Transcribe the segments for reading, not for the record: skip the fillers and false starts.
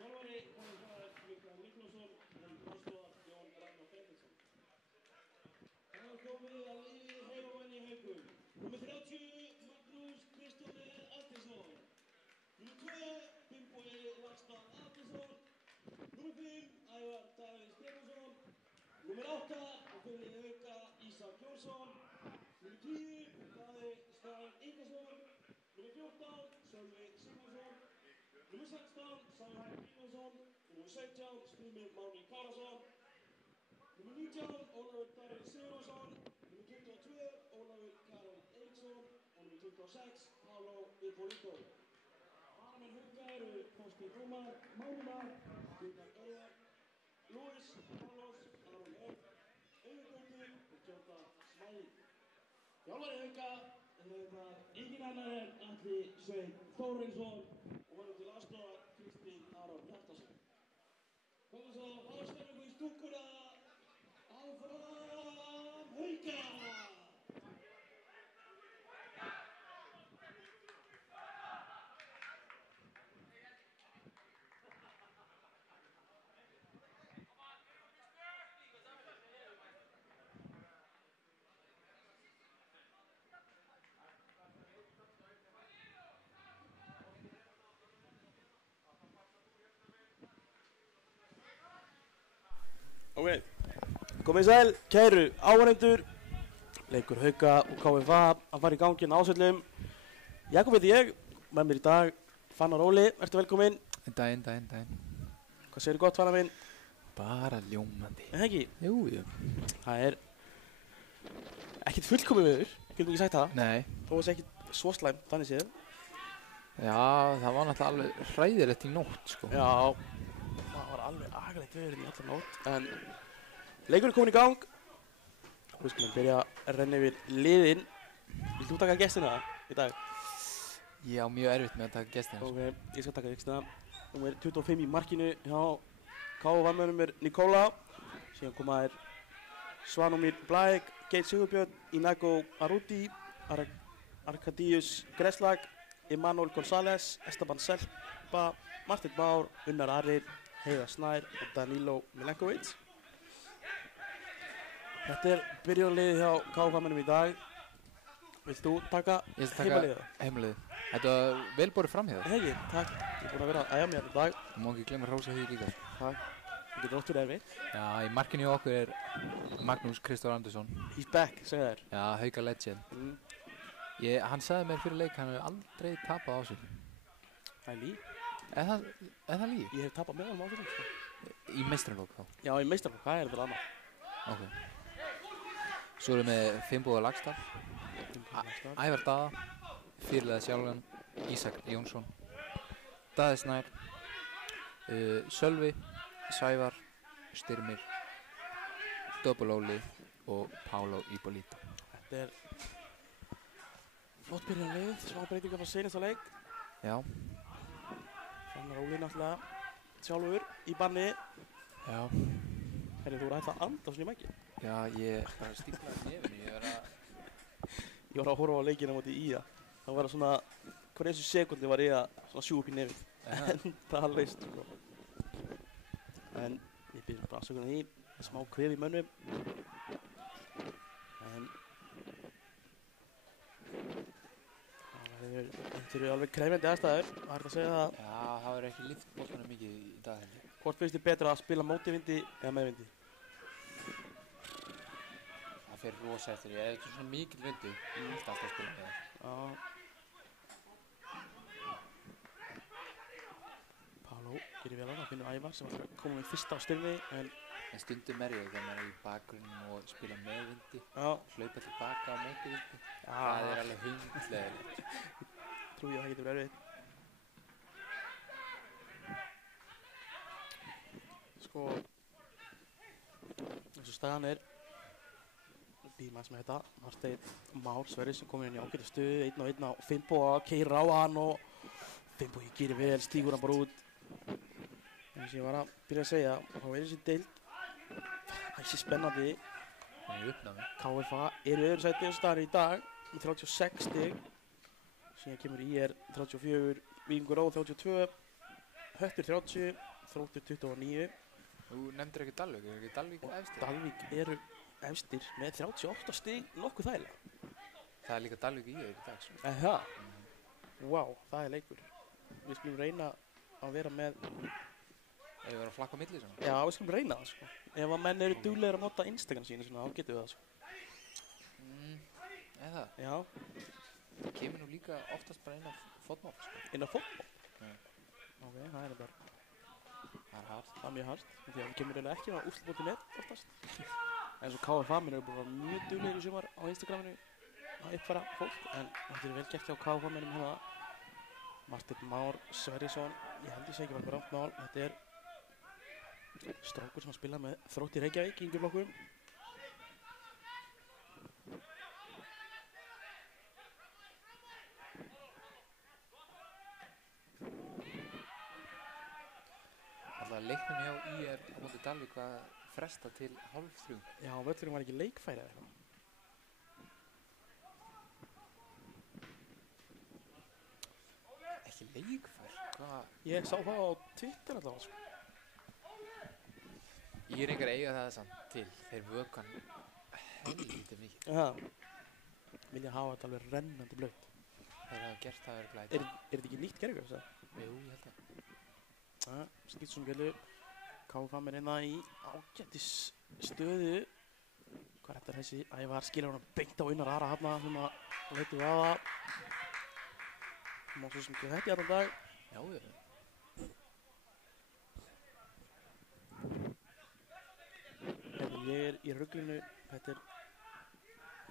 Þjálfari KFA Mikael Niklásson en aðstoðar Jón Ragnar Benediktsson. Það er komið að liði heimamann í Haukum. Númer 30 Magnús Kristoffer Artinsson. Númer 2 Finnbogi Lagstad Artinsson. Númer 5 Ævar Davíð Stefánsson. Númer 8 og fyrir liði Hauka Ísak Jónsson. Númer 10 Daði Steinn Ingarsson. Númer 14 Sölvi Sigmarsson. Númer 16 Sævar Grímarsson. Númer 17 Strímir Máni Kárasson. Númer 19 Ólafur Darri Sigurðarsson. Númer 22 Ólafur Karol Eiríksson. Og númer 26 Paulo Ippolito. Varamenn Hauka eru Þorsteinn Ómar, Mánunar, Gunnar Örvar, Lúis, Carlos, Aron Örn, Auðurgautur og Kjóta Smæði. Þjálfari Hauka er engin annar en Atli Sveinn Þórarinsson og honum til aðstoðar Kristinn Aron Hjartarson. Komum svo áspenningu í stúkuna. Áfram Hauka! Ok, komið sæl, kæru áhorfendur. Leikur Hauka og KFA að fara í ganginn á Ásvöllum. Jakob heiti ég, með mér í dag Fannar Óli, ertu velkominn? Daginn. Hvað segirðu gott, Fannar minn? Bara ljómandi. En ekki? Jú. Það er ekkert fullkomið veður, getum ekki sagt það. Nei. Þó þessi ekkert svo slæmt, þannig séð. Já, það var náttúrulega alveg hræðilegt í nótt, sko. Já, það var alveg agalegt veður í allar nótt. En leikurinn er komin í gang. Við skulum byrja að renna yfir liðin. Vilt þú taka gestina í dag? Ég á mjög erfitt með að taka gestina. Ok, ég skal taka gestina. Númer 25 í markinu hjá KFA-mönnum er Nikola. Síðan koma þær Svanumir Blæk, Geit Sigurbjörn, Inago Arruti, Arkadius Greslag, Emanuel González, Esteban Selpa, Martin Már, Unnar Arir, Heiðar Snær og Danilo Milenkovic. Þetta er byrjunarliðið hjá KFA-mönnum í dag. Vilt þú taka heimaliðið? Heimaliðið. Þetta var vel borið fram hér. Hei, takk. Ég er búinn að vera að æfa mér þetta í dag. Þú má ekki glemma að hrósa því líka. Takk. Þú getur ótt fyrir erfitt. Já, í markinu hjá okkur er Magnús Kristoffer Artinsson. He's back, segja þér. Já, Hauka legend. Hann sagði mér fyrir leik, hann hefur aldrei tapað á sig. Það er lí. Er það lí? Ég hef tapað með honum á þessu, sko. Í meistaraflokk þá? Já, í meistaraflokk. Hvað er þetta annað? Ok. Svo erum við Finnbogi Lagstad, Ævar Daða, fyrirliða sjálfan, Ísak Jónsson, Daði Snær, Sölvi, Sævar, Styrmir, Double Óli og Paulo Ippolito. Þetta er flott byrjunarlið, smá breytingar frá seinasta leik. Já. Fannar Óli náttúrulega sjálfur í banni. Já. Herri, þú voru ætla að anda svona í mækinn. Já, ég bara stíflaði nefnir, Ég var að horfa á leikina móti í það. Það var svona, hver eins og sekundi var ég að svona sjú upp í nefið. En það leist, sko. En ég byrði bara afsökunar því, smá kvef í mönnum. En þetta eru alveg krefjandi aðstæður, það er að segja það. Já, það verður ekki lyft boltanum mikið í dag henni. Hvort finnst þér betra að spila móti vindi eða með vindi? Það fer rosa eftir, ég er svona mikill vindi, ég veist alltaf að spila með þér. Já. Paulo gerir vel á það, finnur Ævar sem ætlar að koma með fyrsta á styrni, en stundum er ég þegar maður er í bakgrunnum og spila með vindi, hlaupa tilbaka á móti vindi. Það er alveg hundlegilegt. Trúi að það getur verið erfitt. Sko, eins og staðan er, býðum aðeins með þetta, Marteinn Már Sverris sem komið inn í ágæta stuð, 1-1 á Finnboga, keyrir á hann og Finnbogi gerir vel, stígur hann bara út. Eins og ég var að byrja að segja, þá er þessi deild æsi spennandi. Það er uppnámi. KFA eru öðru sæti eins og staðar í dag með 36 stig. Síðan kemur IR 34, Víkingur Ó 32, Höttur 30, Þróttur 29. Þú nefndir ekki Dalvík, er ekki Dalvík efstir? Dalvík eru efstir með 38 stig nokkuð þægilega. Það er líka Dalvík í í dag, sko. Það? Vá, það er leikur. Við skulum reyna að vera með... Ef við erum að flakka á milli svona? Já, við skulum reyna það, sko. Ef að menn eru duglegir að nota Instagram sínu svona, þá getum við það, sko. Eða? Já. Það kemur nú líka oftast bara inn á fótmál, sko. Inn á fótmál? Já. Ok, það er bara... Það er hart. Það er mjög hart, því að það kemur eiginlega ekki á úrslit.net oftast. En svo KFA minn eru búin að vera mjög duglegir í sumar á Instagraminu að uppfæra fólk, en þetta er vel gert hjá KFA minnum hérna. Martin Már Sverrisson, ég held ég segi ekki var rangt mál, þetta er strákur sem að spila með Þrótti Reykjavík í yngri flokkum. Alltaf leiknum hjá IR á móti Dalvík var fresta til 2:30. Já, völlurinn var ekki leikfæri eða eitthvað. Ekki leikfær? Hvað? Ég sá það á Twitter allavega, sko. Íringar eiga það samt til. Þeir vökan helvítið mikið. Vilja hafa þetta alveg rennandi blautt. Þeir hafa gert það verið blætt. Er þetta ekki nýtt gerðugur, það? Jú, ég held það. Skýrt svona gælu. KFA minn hérna í ágættis stöðu. Hvað er þetta þessi? Ævar skilur hann beint á Unnar Ara hérna sem að leitu við á það. Má svo sem ekki þetta í allan dag. Já, Ég er í ruglinu. Þetta er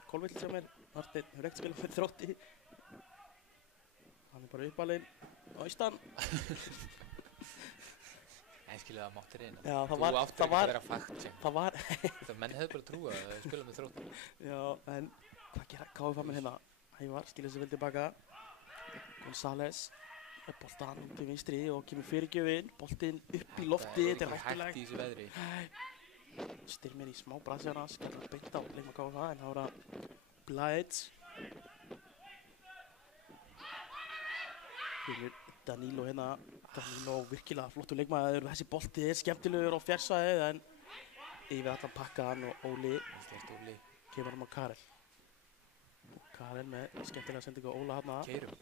Kolvill sem er. Martin hefur ekkert spilað fyrir Þrótti. Hann er bara uppalinn á Ísland. Ég skilja það máttir inn. Já, Þú áttir ekki að vera fact-check. Það var... Það menn hefur bara trúið að þau spila með Þrótti. Já, en hvað gera KFA minn hérna? Ævar skilja sig vel tilbaka. González er boltan til vinstri og kemur fyrirgjöfin. Boltinn upp í lofti, þetta er hættulegt. Það er ekki hægt í þessu veðri. Styrmir í smá brasi hana, skallar beint á leikmann KFA, en það var Blæts. Fyrir Danilo hérna. Danilo virkilega flottur leikmaður. Þessi bolti er skemmtilegur og fjarsæðið, en yfir allan pakkaðan og Óli kemur hann á Karel. Karel með skemmtilega sendingu á Óla hérna.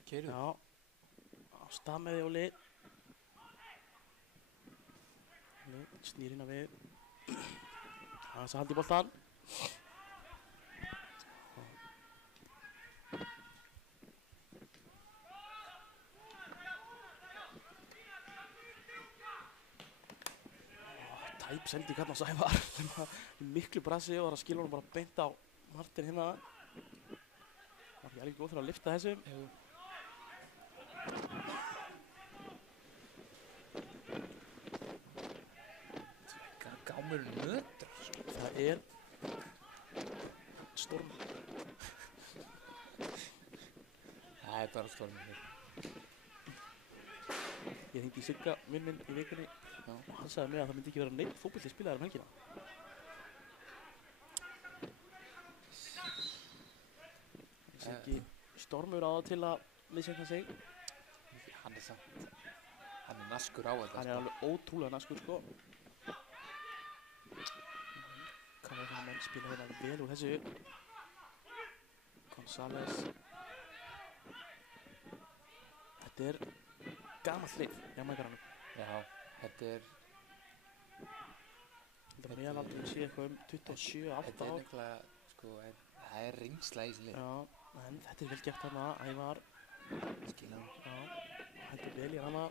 Keirum. Já. Á stað með því Óli. Óli snýr hérna við. Aðeins að halda í boltan. Tæp sending hérna á Sævar sem var miklu brasi og það skilur hann bara beint á Martin hérna. Það var ekki alveg góð fyrir að lyfta þessu. Gámurinn nötur. Það er stormur. Það er bara stormur. Ég hringdi í Sigga vinn minn í vikunni og hann sagði mér að það myndi ekki vera neitt fótbolti spilaðar helgina. Siggi stormur á það til að misreikna sig. Hann er naskur á þetta. Hann er alveg ótrúlega naskur, sko. KFA menn spila hérna vel úr þessu. González. Þetta er gamalt lið í Jamaicaranum. Já, þetta er... Þetta er meðalaldurinn sé eitthvað 27-8 ár. Þetta er nefnilega, sko, það er reynsla í þessu lið. Já, en þetta er vel gert hana. Ævar. Skilja hann. Já, heldur vel í hana.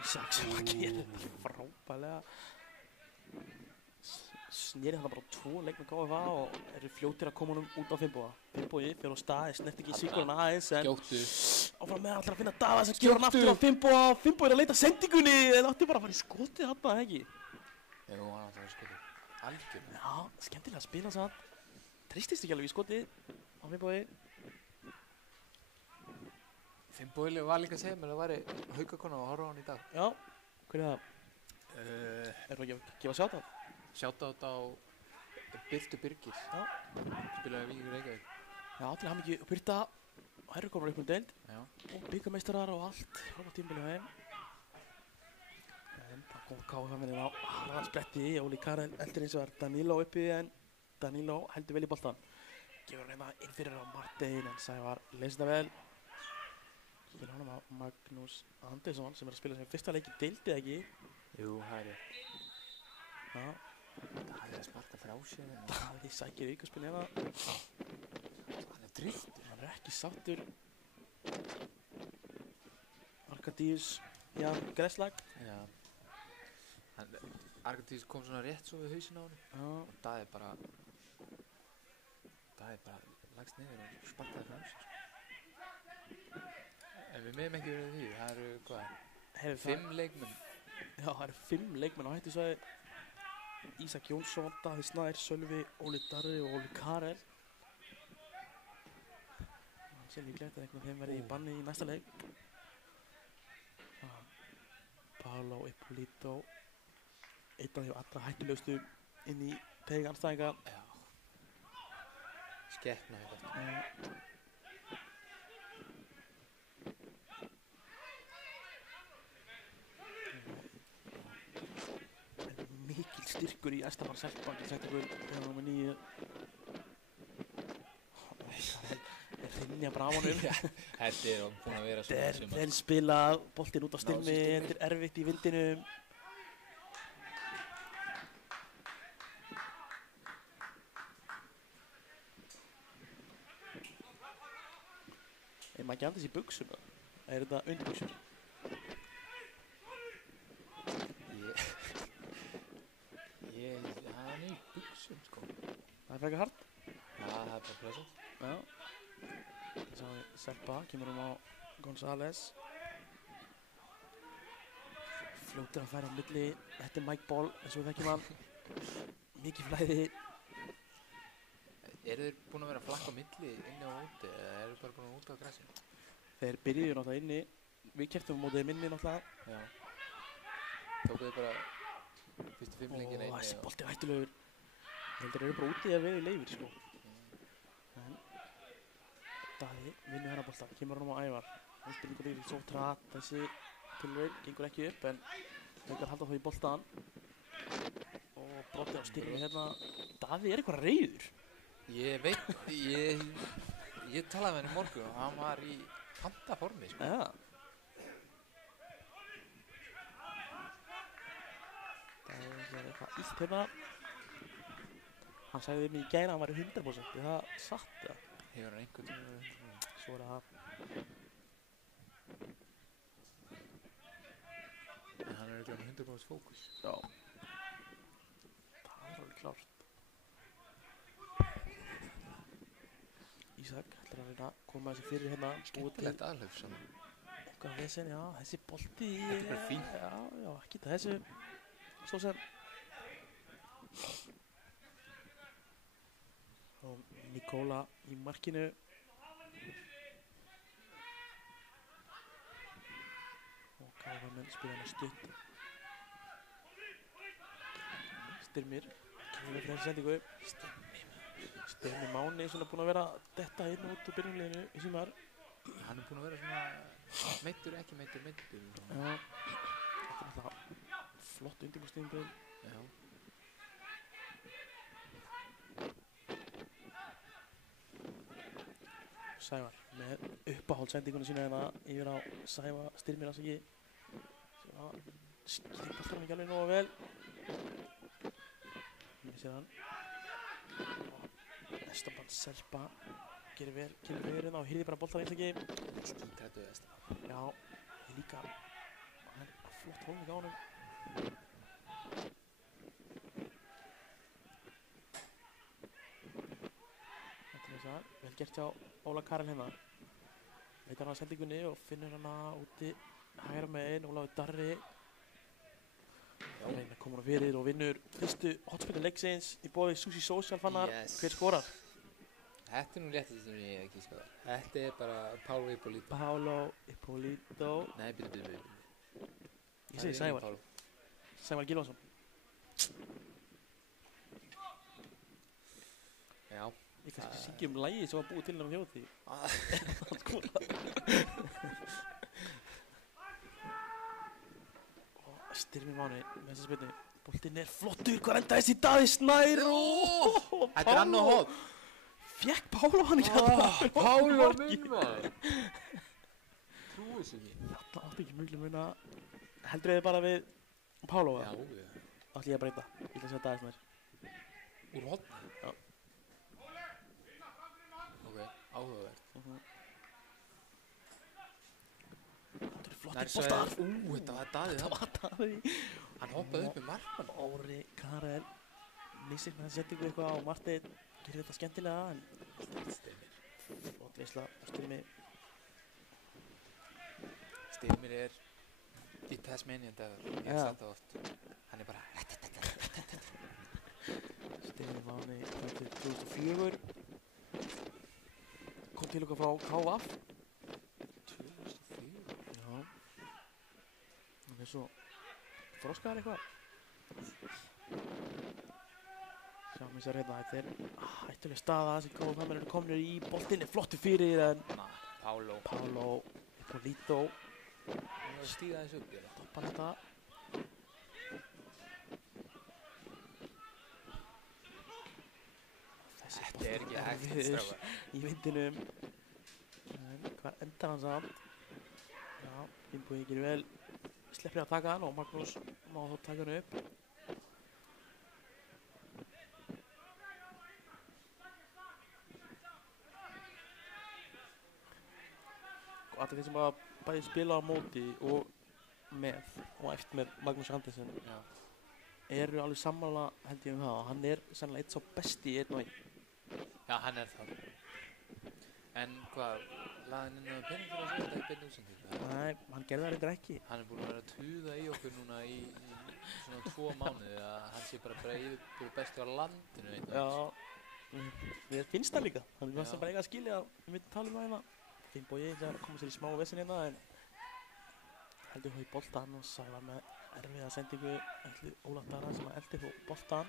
Ísak sem að gera þetta frábælega. Sneri hann bara 2 leik með KFA og eru fljótir að koma honum út á Finnboga. Finnbogi fyrir á staði, snert ekki í Sigurinn aðeins, en Skjóttu. áfram með allra að finna Daða sem gefur hann aftur á Finnboga. Finnbogi er að leita sendingunni, en átti bara að fara í skotið hann, ekki? Jú, hann átti að fara í skotið. Algjörlega. Já, skemmtilega að spila samt. Tristist ekki alveg í skotið á Finnbogi. Finnbogi var líka að segja mér að það væri Haukakona og horfa á hann í dag. Já, hver er það? Erum við ekki að gefa shoutout? Shoutout á Birtu Birgis. Já. Spilaði Víkingur Reykjavík. Já, til hamingju Birta. þær eru komin upp um deild Já. og bikarmeistarar og allt frábært tímabil hjá þeim. En það kom KFM-inn á harðaspretti. Óli Karel eldir eins og var Danilo uppi en Danilo heldur vel í boltan. Gefur hann inn fyrir á Martein en Sævar leysir það vel. Kíkir honum á Magnús Andersson sem að spila sem fyrsta leik í deildi eða ekki? Jú, það er rétt. Já. Það að sparka frá sér. Það sækir aukaspil hérna. Hann drilltur. Hann ekki sáttur. Arkadíus Jan Gresslag. Já. Arkadíus kom svona rétt svo við hausinn á hann. Já. Og Daði bara lagst niður og sparkaði frá sér. En við meðum ekki verið því. Það eru hvað? 5 leikmenn. Já, það eru 5 leikmenn á hættusvæði. Ísak Jónsson, Davíð Snær, Sölvi, Óli Darri og Óli Karel. Það sé líklegt að einhvern af þeim verði í banni í næsta leik. Paulo Ippolito, einn af þeim allra hættulegustu inn í teig anstæðinga. Já. Skepna þetta. Mikil styrkur í Esteban Selbank í settingur hérna nummer 9. Það hrynja bara á honum. Þetta er búin að vera svona Þetta er vel spilað, boltinn út á stimmi, þetta er erfitt í vindinum. Er maður ekki andis í buxum eða? Er þetta undirbuxur? Það er í buxum sko. Það er frekar hart. Já, það er bara plössað. Já. Það sá við Selpa, kemur á González. Fljótur að færa á milli. Þetta er Mike Ball, eins og við þekkjum hann. Mikið flæði. Eru þeir búin að vera að flakka á milli inni og úti eða eru þeir bara búin að úti á grassi? Þeir byrjuðu náttúrulega inni. Við keftum á mótið minni náttúrulega. Já. Tókuðu bara fyrstu 5 leikina inni. Þessi bolti er hættulegur. Þeir eru bara úti að við leifir sko. En Daði vinnur hennar bolta, kemur hann á Ævar. Hann spyrir ykkur yfir svo trat, þessi tilraun gengur ekki upp en þeir halda þó í boltan. Og brotið á styrmi hérna. Daði er eitthvað reiður. Ég veit, ég talaði með henni morgun og hann var í pantaformi sko. Ja. Það er eitthvað illt hérna. Hann sagði við mig í gæra að hann var í 100%. Er það satt eða? Hefur hann einhvern veginn. Svo er það. En hann er örugglega með 100% fókus. Já. Það er alveg klárt. Ísak ætlar að reyna að koma þessi fyrir hérna. Skemmtilegt aðhlaup saman. Okkar vesen, já, þessi bolti. Þetta er bara fínt. Já, ekki það þessu. Svo sem. Og Nikola í markinu. Og KFM spila með stutt. Styrmir. Kemur með þessi sendingu. Styrmir Máni er svona búinn að vera detta inn út úr byrjunliðinu í sumar. Hann er búinn að vera svona meiddur, ekki meiddur. Já. Þetta er alltaf flott undirbúrstíðingur. Já. Sævar með uppáhaldssendinguna sína hérna yfir á Sævar Styrmir afsaki. Sem að skilur boltanum ekki alveg nógu vel. Missir hann. Esteban Selpa gerir vel, kemur við hérna og hirði bara boltan eins og ekki. Skítrættu Esteban. Já, ég líka. Hann er flott hólming á honum. Þetta er þess að vel gert hjá Óla Karel hérna. Veitar hann að sendingunni og finnur hana úti hægra megin. Ólafur Darri. Já, hérna komur hann fyrir og vinnur fyrstu hotspinnu leiksins í boði Sushi Social fannar. Yes. Hver skorar? Þetta er nú réttast sem ég ekki sko. Þetta er bara Paulo Ippolito. Paulo Ippolito. Nei, byrju. Ég segi Sævar. Sævar Gylfason. Já. Ég kannski syngjum lagið sem var búið til hennar á þjóðhátíð. Og Styrmir Máni með þessa spilnu. Boltinn flottur, hvað enda þessi Daði Snær? Þetta hann og hótt. Fékk Pála hann ekki Pála minn maður. Trúi þessu ekki. Þetta átti ekki mjög muna. Heldur þið bara við Pála? Já. Ætli ég að breyta. Ég ætla að segja Daði Snær. Úr hótt? Já. Ok, áhugavert. Þetta flottir boltar. Þetta var Daði. Þetta var Daði. Hann hoppaði upp með markmann. Óri Karel lýsir með að setja ykkur eitthvað á Marteinn. Gerir þetta skemmtilega en Styrmir. Flott veisla á Styrmi. Styrmir í Tasmanian Devil. Ég hef sagt það oft. Hann bara Styrmi Máni til 2004. Kom til okkar frá KVF. 2004? Já. Hann svo þroskaður eitthvað. Sjáum við sér hérna, þetta hættuleg staða sem KVF eru komnir í. Boltinn flottur fyrir en Pálo Polito hann var að stíga þessu upp toppar þetta. Þetta ekki hægt strákar. Í vindinum en hvað endar hann samt? Já, Finnbogi gerir vel sleppir að taka hann og Magnús má þá taka hann upp. Og allir þeir sem að bæði spila á móti og með og eftir með Magnús Andersen eru alveg sammála held ég það og hann sennilega eitt sá besti í 1-1. Já, hann það. En hvað, lagði hann inn á pening fyrir að segja þetta í beinni útsendingu? Nei, hann gerði það reyndar ekki. Hann búinn að vera að tuða í okkur núna í svona 2 mánuði að hann sé bara yfir bestu á landinu einn. Já, mér finnst það líka. Hann finnst það bara eiga að skilja að við myndum tala um það hérna. Finnbogi að koma sér í smá vesinn hérna en heldur hóði boltan og Sævar með erfiða sendingu ætli Ólaf Dara sem að eldi boltan.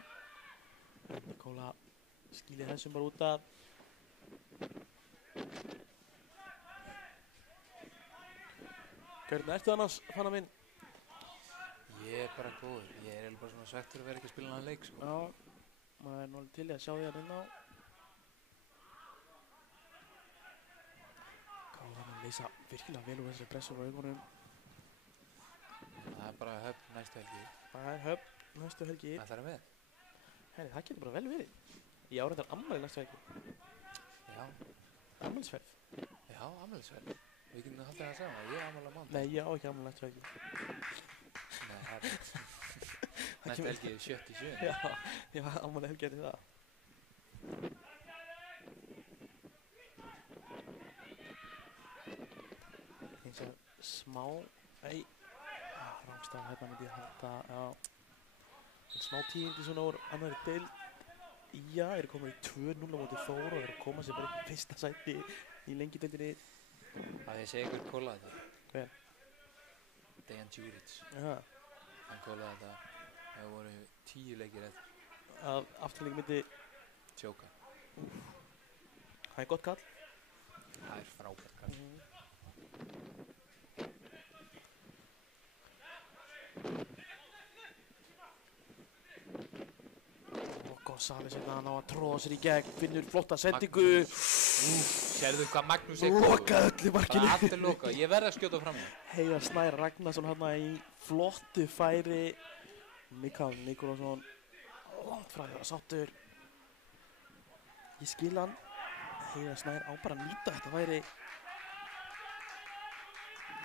Nikóla skilja þessum bara út af. Hvernig ertu annars, fannar minn? Ég bara góður. Ég eiginlega bara svona svektur að vera ekki að spila hann leik sko. Já, maður nú alveg til í að sjá því að inn á. Káðan að leysa virkilega vel úr þessari pressu á augunum. Það bara Höfn næstu helgi. Það Höfn næstu helgi. Það er með. Heri, það getur bara vel verið. Ég áreindar ammæli næstu helgi. Já. Ammælisferð. Já, ammælisferð. Við getum haldið það saman. Ég ammæli á mánudag. Nei, ég á ekki ammæli næstu helgi. Nei, það næstu helgi 7. Já, ég var ammæli helgi eftir það. Eins og smá rángstaf hérna myndi ég halda smá tíðindi svona úr annari deild. Ía eru komin í 2-0 á móti Þór og eru að koma sér bara í fyrsta sæti í lengideildinni. Það ég segi ykkur kólaði þetta. Hver? Dejan Djuric. Jaha. Hann kólaði þetta. Það voru 10 leikir eftir. Að afturleik myndi Tjóka. Það gott kall. Það frábært kall. González hérna hann á að tróða sér í gegn, finnur flotta sendingu. Sérðu hvað Magnús góður. Loka öllu markinu. Það aftur loka, ég verð að skjóta fram hér. Heiðar Snær Ragnarsson hérna í flottu færi. Mikael Nikolásson langt frá því að sáttur. Ég skil hann. Heiðar Snær á bara að nýta þetta færi.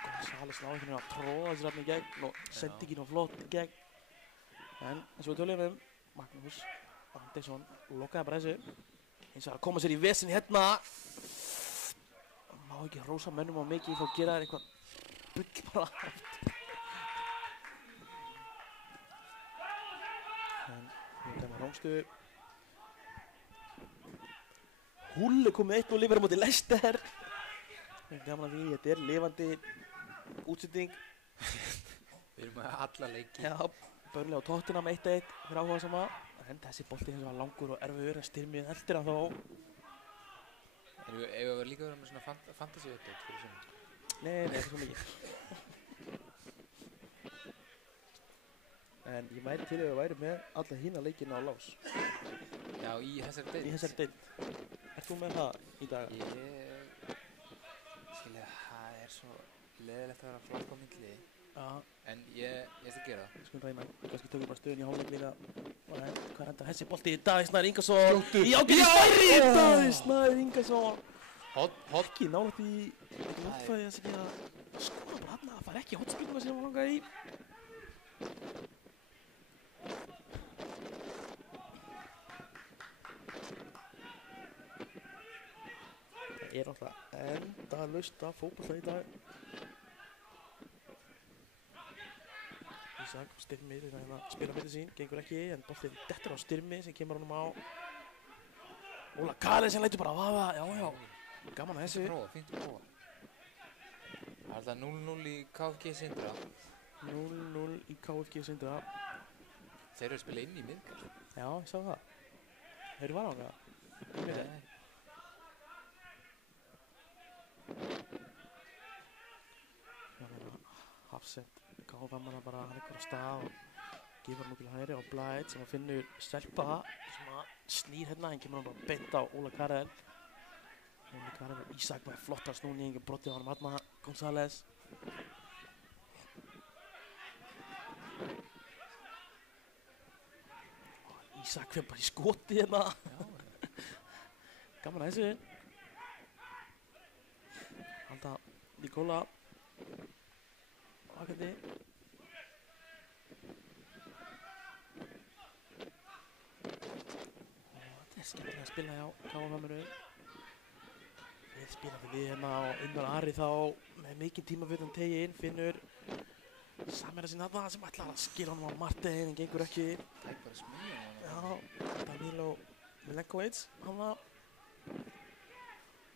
González náði hérna að tróða sér hérna í gegn og sendingin var flott í gegn. En eins og við tölum Magnús Andersson lokaði bara þessu eins og að koma sér í vesinn hérna má ekki hrósa mönnum á mikið þá gera þær eitthvað bull bara en við gæmum rángstöðu Húll komið 1-0 yfir á móti Leicester gaman að því, þetta lifandi útsending Við erum með alla leiki Já, Burnley á Tottenham 1-1 fyrir áhuga sama en þessi bolti var langur og erfiður að Styrmir heldur hann þó Ef við líka verið með svona fantasy update fyrir sem. Nei, ekki svo mikið. En ég væri til ef við væri með alla hína leikina á lás. Já, í þessari deild. Í þessari deild. Ert þú með það í dag? Skilja, það svo leiðilegt að vera flakk á milli. Já. En ég skal gera það. Við skulum reyna, kannski tökum bara stöðun í hálfleik líka. Hvað endar þessi bolti? Davíð Snær Ingason. Í ágæti stærri! Davíð Snær Ingason. Ekki nálægt í hotfæði þess ekki að skoða bara hann að það fær ekki hotspilnuna sem hann langaði í. Það er náttúrulega endalaust af fótbolta í dag. Ísak Styrmi þegar hann að spila milli sín, gengur ekki, en boltinn dettur á Styrmi sem kemur honum á. Óla Karel sem lætur bara vaða, já. Gaman að þessu. Fínt að prófa. Það er það 0-0 í KFG Sindra. 0-0 í KFG Sindra. Þeir eru að spila inn í Miðgarð. Já, ég sá það. Þeir eru varanga. Nei. Hafsend KFM-ana bara hann ykkur á stað og gefur hann okkur hægri á Blæt sem að finnur stelpa sem að snýr hérna, hann kemur hann bara beint á Óla Karel. Óli Karel og Ísak með flottar snúning og brottið á hann Adma González. Ísak fyrir bara í skoti hérna. Gaman að þessu. Halda Nikola Akandi. Þetta er skemmtilega að spila hjá KFM-inu. Við spilandi við hérna og Unnar Ari þá með mikinn tíma fyrir hann tegi inn, finnur samherja sinna þarna sem ætlar að skila honum á Martein en gengur ekki. Það bara smíða hann. Já, Danilo Milenkovic, hann var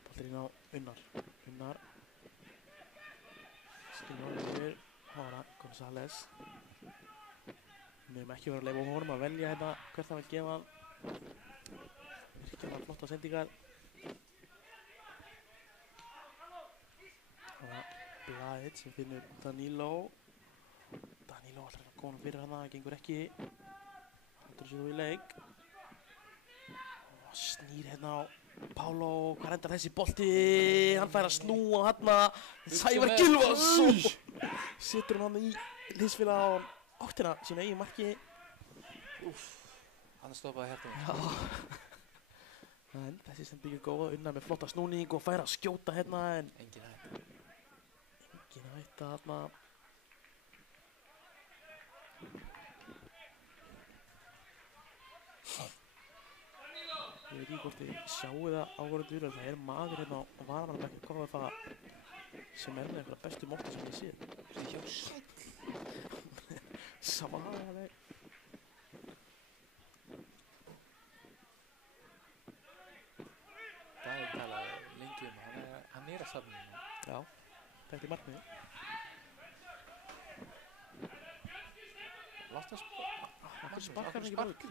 bolturinn á Unnar. Unnar skilur hann yfir Hára González. Við höfum ekki verið að leyfa honum að velja hérna hvert það var að gefa hann. Virkilega flotta sendingar. Það var Blæt sem finnur Danilo. Danilo ætlar að koma fyrir hana, það gengur ekki. Haldur sér þú í leik. Og snýr hérna á Pálo, hvað endar þessi bolti? Hann fær að snúa hérna. Sævar Gylfason setur hann í liðsfélag á áttina sína eigin marki. Hann stoppaði hjarta mér. Já. En þessi sending góð, Unnar með flotta snúning og fær að skjóta hérna en Engin hætta. engin hætta hérna. Ég veit ekki hvort þið sjáu það áhorfendur en það er maður hérna á varamannabekk KFA sem er með einhverja bestu móttu sem ég sé. Hjá Sæll. Svaðaleg. Davíð talaði lengi hann að safna núna. Já, þetta er markmiði. Látt að sparkar hann ekki bara út.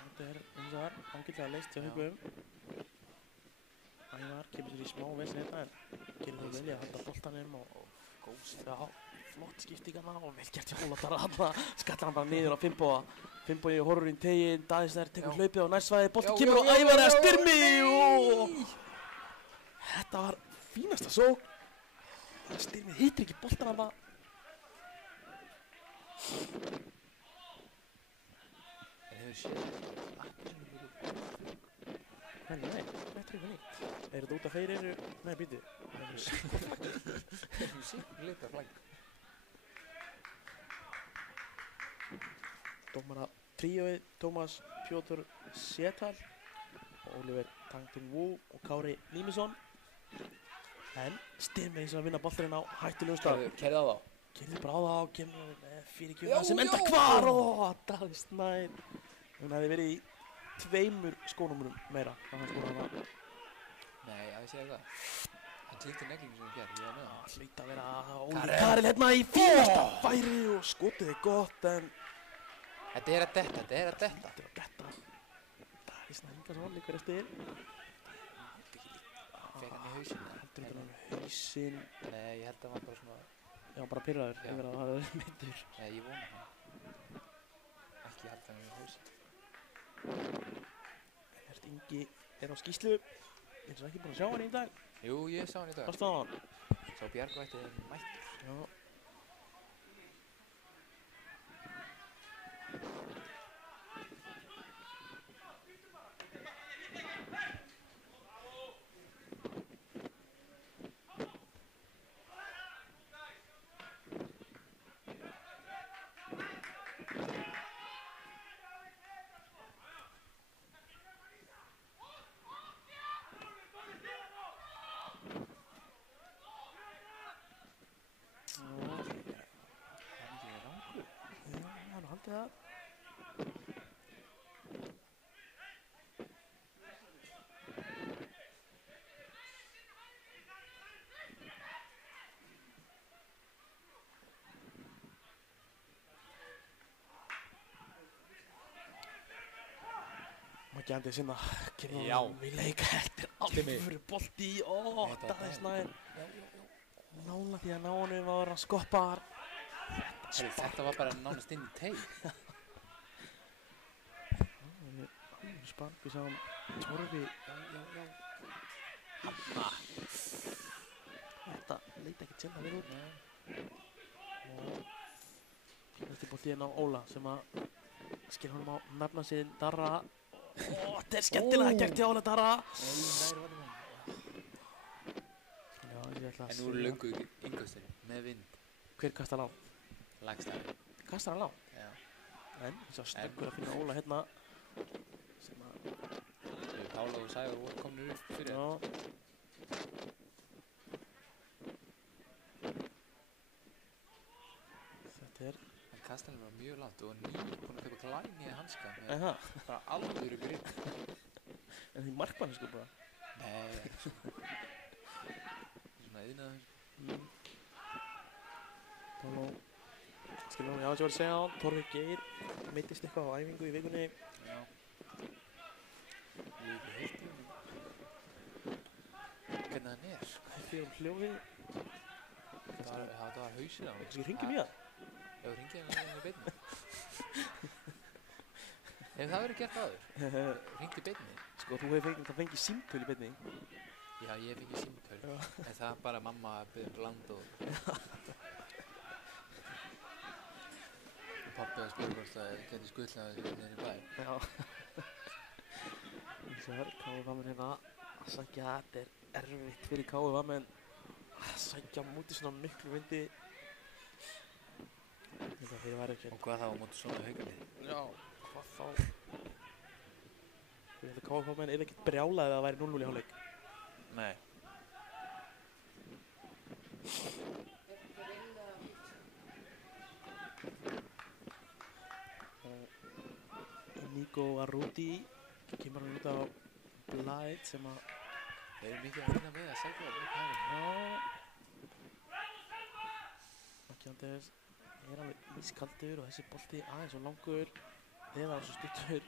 Þetta er Unnar, ágætlega leyst hjá Haugum. Ævar kemur sér í smá vesen hérna en gerir það vel í að halda boltanum og góð. Já, flott skipting hana og vel gert hjá Ólatara hana. Skallar hann bara niður á Finnboga. Finnbogi horfur inn teginn, Davíð Snær tekur hlaupið á nærsvæði, bolti kemur og Ævar eða Styrmi og þetta var fínasta sókn. Styrmi hittir ekki boltan hana. Hefur séð Nei, þetta er ekki nýtt. Er þetta út af þeir eru? Nei, býtu. Hefur séð lita flagg. Dómara tríóið, Tómas Pjótur Setal, Oliver Tangting Wu og Kári Nímisson. En Styrmi eins og að vinna boltarinn á hættulegum stað. Kerði á þá. Kerði bara á þá, kemur með fyrirgjöfuna sem endar hvar og Davíð Snær. Hún hefði verið í 2 skónúmerum meira að hann skóra hana. Nei, að ég segja það. Hann klíkti neglingu sem hann gerði, ég var með það. Hlaut að vera Óli Karel hérna í fínasta færi og skotið er gott en Þetta er að detta. þetta er að detta. Davíð Snær marka sem var líka verið stil. Fekk hann í hausinn? Heldur þetta hann hausinn? Nei, ég held að hann var bara svona... Já, bara pirraður yfir að það hafi verið meiddur. Nei, ég vona það. Ekki held að hann í hausinn. Ert Ingi á skýslu. Ég er ekki búinn að sjá hann í dag. Jú, ég sá hann í dag. Varstu á hann? Sá Bjargvætti mættur. Já. Það. Má ekki andið sinna kemur hann í leika eftir alvöru bolti. Daði Snær nála því að ná honum var að skoppa. Þetta var bara nánast inn í teig. Spark, við sáum Torfi. Já. Hanna. Þetta leit ekki tjena vel út. Þetta er boltið inn á Óla sem að skilja honum á nafna sinn Darra. Þetta er skemmtilega gert hjá Óla Darra. En nú eru löngu yngustir með vind. Hver kastar á? Lagstæði. Kastar hann á? Já. En það er snöggur að finna Óla hérna sem að... Pála og Sævar voru komnir upp fyrir. Já. Þetta er... En kastarinn var mjög langt og nýbúinn að kaupa glænýja hanska með það alvöru grip. En því markmann sko bara? Nei. Svona yðnaður. Pála skilur hún, já, sem var að segja á, Torfi Geir meiddist eitthvað á æfingu í vikunni. Já. Ég hef ekki heilt í honum. Hvernig hann er? Fyrir hljófið. Það var hausinn á hann. Kannski hringjum í það? Já, hringjum hann í beinni. Hefur það verið gert áður? Hringt í beinni? Sko, þú hefur fengið símtöl í beinni. Já, ég hef fengið símtöl. En það er bara mamma að byggja land og... Pappi að spila hvort það geti skuttlaði niður í bæ. Já. Svo er KFM hérna að sækja, þetta er erfitt fyrir KFM en að sækja á móti svona miklu vindi. Þetta þeir væri ekki. Og hvað þá á móti svona Haukarlið? Já, hvað þá? Ég held að KFM er ekkert brjálaði að það væri 0-0 í hálfleik. Nei. Nico Arruti kemur hann út á Blæt sem að Þeir eru mikið að vinna með að sækja það upp hægum. Já. Makkjandis er alveg ískaldur og þessi bolti aðeins og langur eða svo stuttur.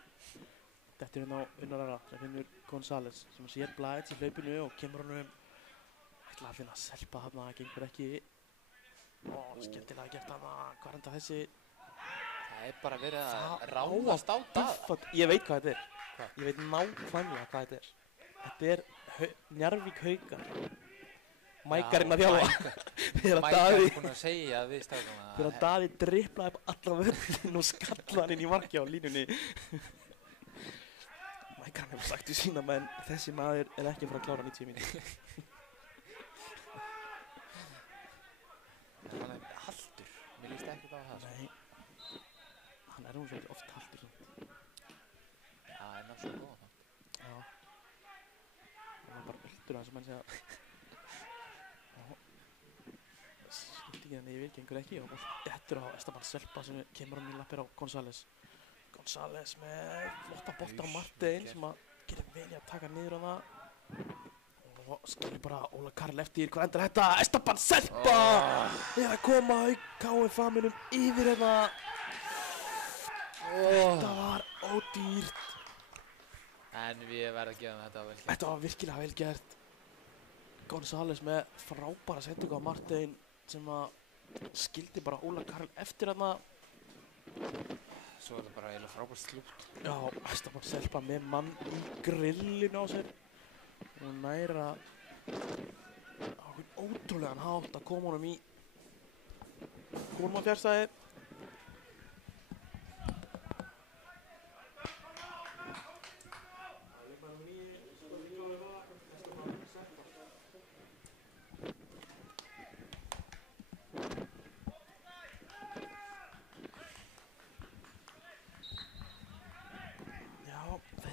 Þetta er hérna á Unnarara sem finnur González sem sér Blæt í hlaupinu og kemur hann ætla að finna að selpa þarna, það gengur ekki. Skemmtilega gert þarna, hvað er enda þessi? Það er bara verið að ráðast á það. Ég veit hvað þetta er. Hvað? Ég veit nákvæmlega hvað þetta er. Þetta er Njarðvík Haukar. Mækarinn að þjálfa. Mækar er búinn að segja við strákana. Þegar Daði driplaði upp alla vörðin og skallaði hann inn í marki á línunni. Mækarinn hefur sagt við sína menn, þessi maður er ekki að fara að klára 90 mínútur. En hann er haltur. Mér líst ekkert á það. Nei. Hann er svolítið oft haltur svona. Já, en hann svo góðan það. Já. Það var bara öldur að sem menn segja. Skilti ekki þannig yfir, gengur ekki og dettur á Esteban Selpa sem kemur hann í lappir á González. González með flotta bolta á Martein sem að gerir vel í að taka niður á það. Og skilur bara Óla Karl eftir, hvað endur þetta? Esteban Selpa! Er að koma í KFA-munum yfir hérna. Þetta var ódýrt. En En við verðum að gefa þetta vel gert. Þetta var virkilega vel gert. González með frábæra setningu á Martein sem að skildi bara Óla Karl eftir hana. Svo þetta bara eiginlega frábært slútt. Já, Esteban Selpa með mann í grillinu á sér. Og næra á hvern ótrúlegan hátt að koma honum í fjárstæði.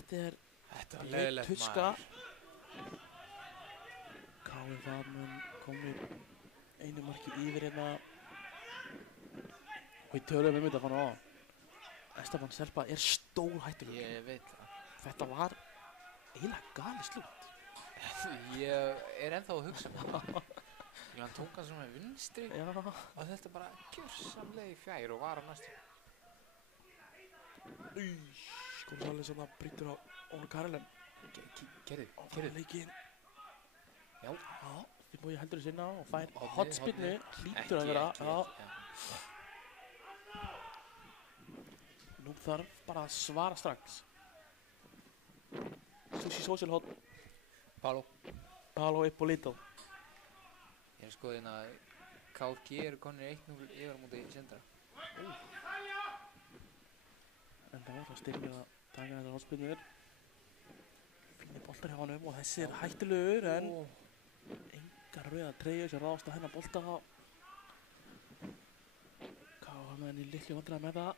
Þetta er leiðilegt tuska. maður. KR Varnum komir einu marki yfir hérna. Og við töluðum þetta fann á. Esteban Selpa er stórhættulegur. Ég veit það. Þetta var eiginlega galið slútt. Ég er ennþá að hugsa mér. Hann tók hann svona með vinstri Já. og þetta bara gjörsamlega í fjær og var á næstu. González svona brýtur á Óla Karl. Gerðu. Leikinn. Já. Þið búið heldur þess inn á og fær hotspinnu. Hlýtur að vera. Já. Nú þarf bara að svara strax. Sushi Social Hot. Paulo Ippolito. Ég er sko hérna KFG eru konir 1-0 yfir á móti Sindra. En það var það styrmið að taka þessar hotspinnur. Fínir boltar hjá honum og þessi er hættulegur en engar rauðar treyjur sem ráðast á hennar bolta. KFG með henni litlu vandræði með það.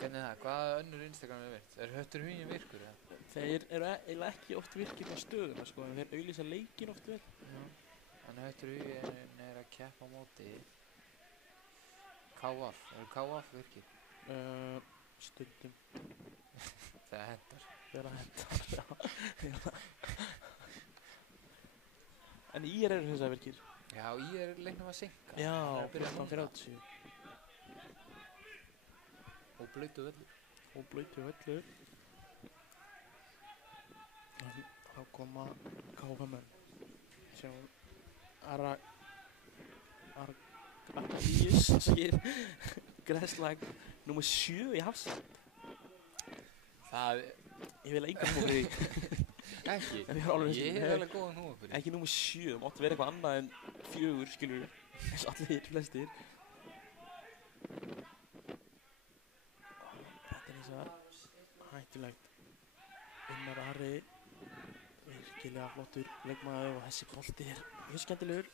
Hvernig það? Hvaða önnur Instagram er virt? Er Höttur Huginn virkur? Þeir eru eiginlega ekki oft virkir á stöðuna sko, en þeir auglýsa leikinn oft vel. Þannig Höttur Huginn er að keppa á móti KF. Eru KF virkir? Stundum. Það hendar. Þegar það hendar, já. En IR eru þess að virkir. Já, ég er leiknum að synka. Já, Hann er að byrja 14:30. Og blautu völlur. Og blautu völlur. Þá koma KF-menn. Sjáum Arkadíus segir græslag númer 7 í Hafsend. Það... Ég vil enga númer fyrir því. Ekki? Ég er alveg góðan númer fyrir því. Ekki númer 7, það mátti vera eitthvað annað en 4, skilur við. Eins og allir flestir. Þetta er eins og hættulegt. Unnar Ari. Virkilega flottur leikmaður og þessi bolti er mjög skemmtilegur.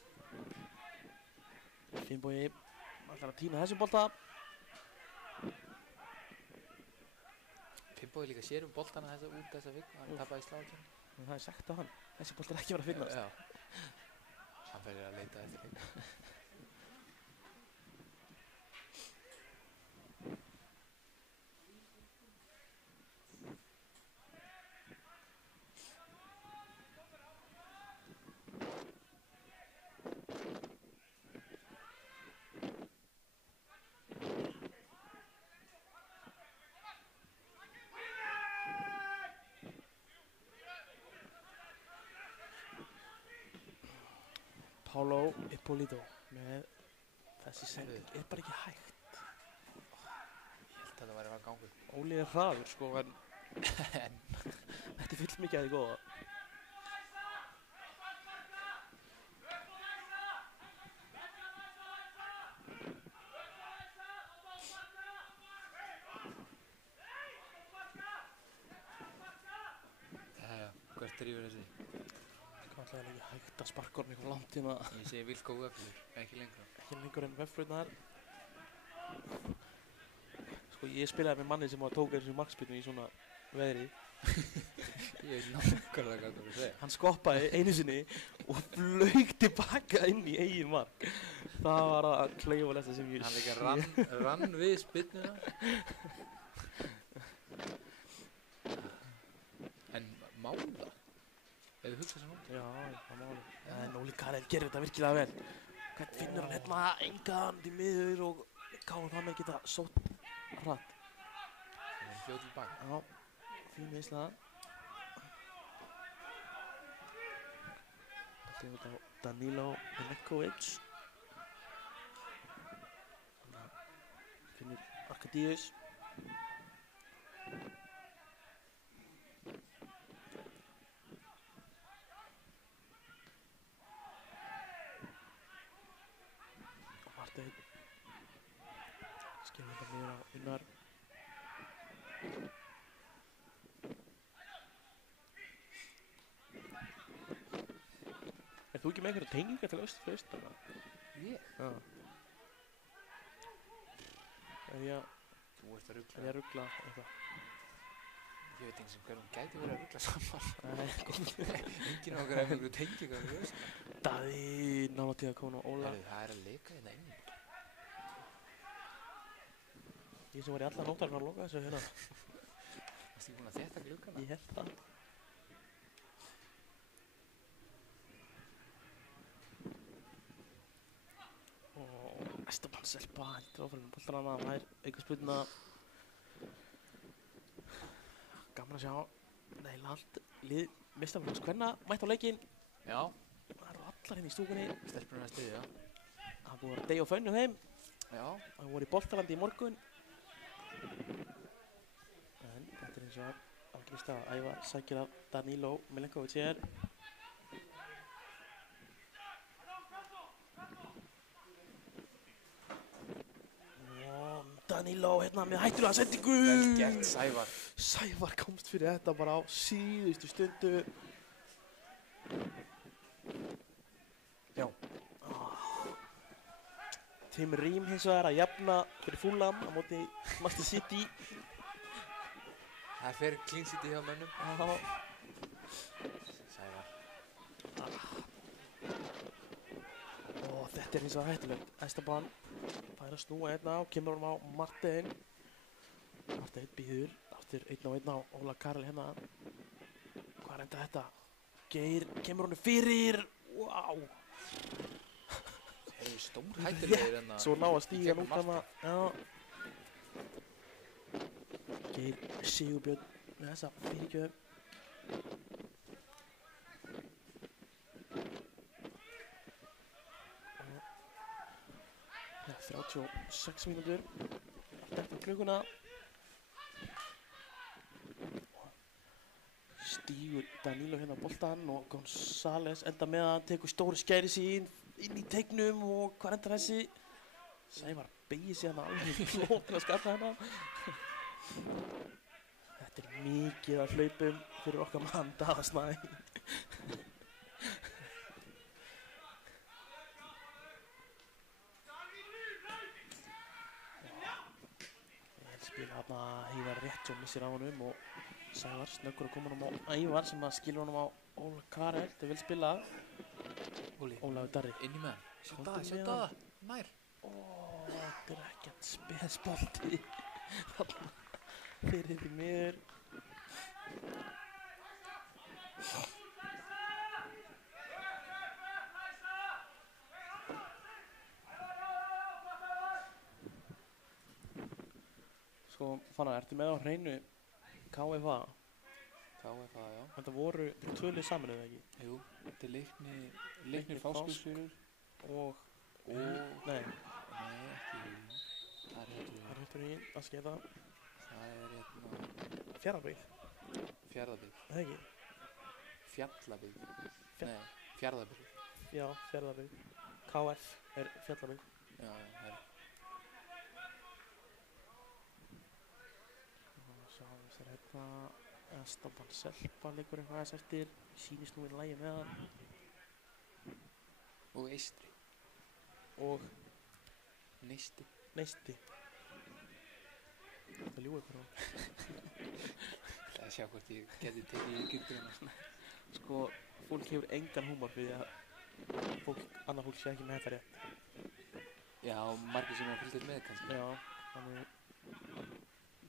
Finnbogi ætlar að týna þessum bolta. Finnbogi líka sér boltana þessa vikna. Hann tapaði í slákinn. Það er sagt af hann. Þessi bolti er ekki verið að finnast. Já. Hann fyrir að leita eftir leik. Paulo Ippolito með þessi sending er bara ekki hægt. Ég held að það væri að gangu. Óli er hraður sko en þetta er full mikið að því góða. Hvert er yfir þessi? Það er ekki hægt að sparka honum eitthvað langt hérna. Ég segi Vilko vöflur, ekki lengra. Ekki lengur en vöflurnar. Sko ég spilaði með manni sem tók þessu markspyrnu í svona veðri. Ég er nákvæmlega hvað þú segir. Hann skoppaði einu sinni og flaug tilbaka inn í eigin mark. Það var að klaufalesta sem ég Hann líka rann við spyrnuna. En má það? Hefur hugsað sér nótt? Já, það máli. En Óli Karel gerir þetta virkilega vel. Hvernig finnur hann hérna engan í miður og gáði það með geta sótt hratt. fljóð tilbaka. Já, fín veisla. Þetta út á Danilo Milenkovic. Finnur Arkadíus. Og Marteinn. Skilur þetta niður á Unnar. Er þú ekki með einhverja tengingar til austan? Ég? Já. Þú ert að Er ég ruggla. að rugla eitthvað? Ég veit eins og hver hún gæti verið að ruggla saman. Nei, Enginn af okkur hefur einhverju tengingar við austan. Daði nálægt í að koma á Óla. Það er að leika hérna inni. Ég sem var í allar nóttarinn að loka þessu hérna. Varstu ekki búin að þétta gluggana? Ég held það. Og Esteban Selpa heldur áfram með boltan hana. Það er auka spurna. Gaman að sjá. Neila allt. Lið meistaraflokks kvenna mætt á leikinn. Já. Það eru allar hérna í stúkunni. Stelpurinn að styðja. Það er búið að vera deg og fönn hjá þeim. Já. Það voru í boltalandi í morgun. En þetta er eins og algjör stað. Ævar sækir af Danilo Milenkovic hér. Og Danilo hérna með hættulega sendingu. Vel gert, Sævar. Sævar komst fyrir þetta bara á síðustu stundu. Já. Tim Rím hins vegar að jafna fyrir Fulham á móti Manchester City. Það fer clean city hjá mönnum. Já. Sævar. Og þetta er hins vegar hættulegt. Esteban fær að snúa hérna og kemur honum á Marteinn. Marteinn býður aftur 1-1 á Óla Karel hérna. Hvað enda þetta? Geir kemur honum fyrir. Wow. Þeir eru stór hættulegir en að... Svo ná að stíga gegnum út hana. Já. Geir Sigurbjörn með þessa fyrirgjöf. Ja, 36 mínútur. Þetta klukkuna. Stígur Danilo hérna á boltan og González enda með að hann tekur stóru skæri sín inn í teignum og hvað endar þessi? Sævar beigir sig hann alveg flót til að skapa hana. Þetta er mikið af hlaupum fyrir okkar mann Daða Snæ. Vel spila þarna Heiðar rétt og missir á honum og Sævar snöggur að koma honum á Ævar sem að skilur honum á Óla Karel. Þetta er vel spilað. Óli, Ólafur Darri. inn í menn. Sjá Komdu það, sjá með það. Nær. Þetta er ekkert spesbolti þarna fyrir því miður. Sko, Fannar, ertu með á hreinu KFA? KFA, já. Þetta voru tvölið saman eða ekki? Jú, þetta er Leiknir Fáskursfjörur Og... Nei, Nei, ekki. Það er það er hættur í að skeiða Það er Fjarðabyggð, Fjarðabyggð. eða ekki? Fjallabyggð. Fja- Nei, Fjarðabyggð. Já, Fjarðabyggð. KF er Fjallabyggð. Já, já, það er. Sjáum við þér hérna Esteban Selpa leikur eitthvað aðeins eftir. Sýnist nú í lagi með hann. Og Eystri. Og Neisti. Neisti. Það ljúi eitthvað á. Það er að sjá hvort ég geti tekið í gildurinn. Sko, fólk hefur engan húmor fyrir að annað fólk sé ekki með þetta rétt. Já, margir sem fylgst með kannski. Já, þannig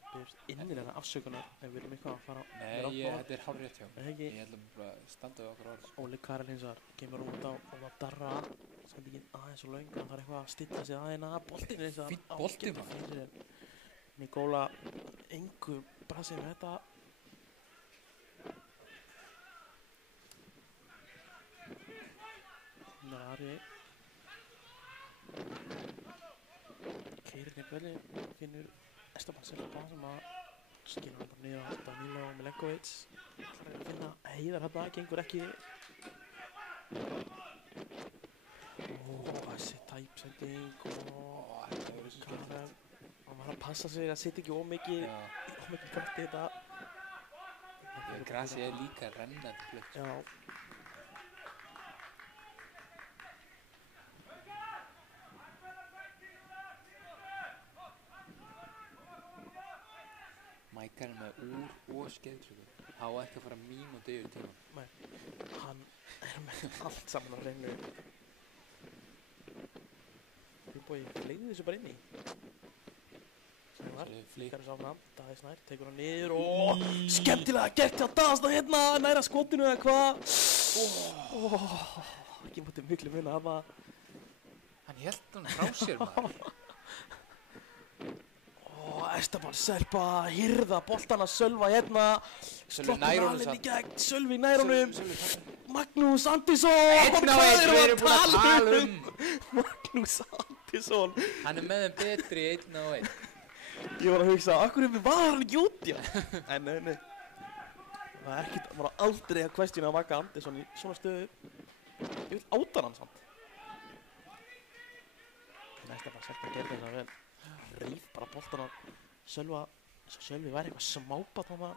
byrjast innilega afsökunar ef við erum eitthvað að fara Nei, þetta er hárrétt hjá. Nei, ekki. Ég held að bara standa við okkur orð. Óli Karel hins vegar kemur út á Óla Darra. Sendingin aðeins og löng, hann þarf eitthvað að stilla sig aðeina. Boltinn er hins vegar Fínn bolti, ágætur maður. fyrir. Nikola engu brasið með þetta. Ari keirir nefn velli, finnur Esteban Silva sem að skilur hann bara niður á Danilo Milenkovic. Það að finna Heiðar hérna, gengur ekki. Þessi tæpsending og Karel. Hann var að passa sig að setja ekki ómikið kraft í þetta. Grasið líka rennandi blökt. Já. Mækar með úr og skeiðtryggur. Há ekki að fara mínútu yfir tíma. Nei, hann með allt saman á hreinu. Búi fleigði þessu bara inn í. Sævar, flikar þessu áfram. Daði Snær, tekur hann niður og skemmtilega gert hjá Daðsson hérna, næra skotinu eða hvað. Ekki mútið miklu muna að það. Hann hélt hann frá sér maður. Esteban Silva hirða boltana Sölva hérna. Sölvi nær honum samt. Sölvi nær honum. Magnús Andisson. Einn á einn, við erum búin að tala um. Magnús Andisson. Hann með þeim betri einn á einn. Ég var að hugsa, akkur var hann ekki út, já? Nei. Það er ekkert, maður aldrei að questina að Magga Andisson í svona stöðu. Ég vil áta hann samt. Esteban Silva gerði þess að vel. Ríf bara boltan á Sölva eins og Sölvi væri eitthvað smápat þarna.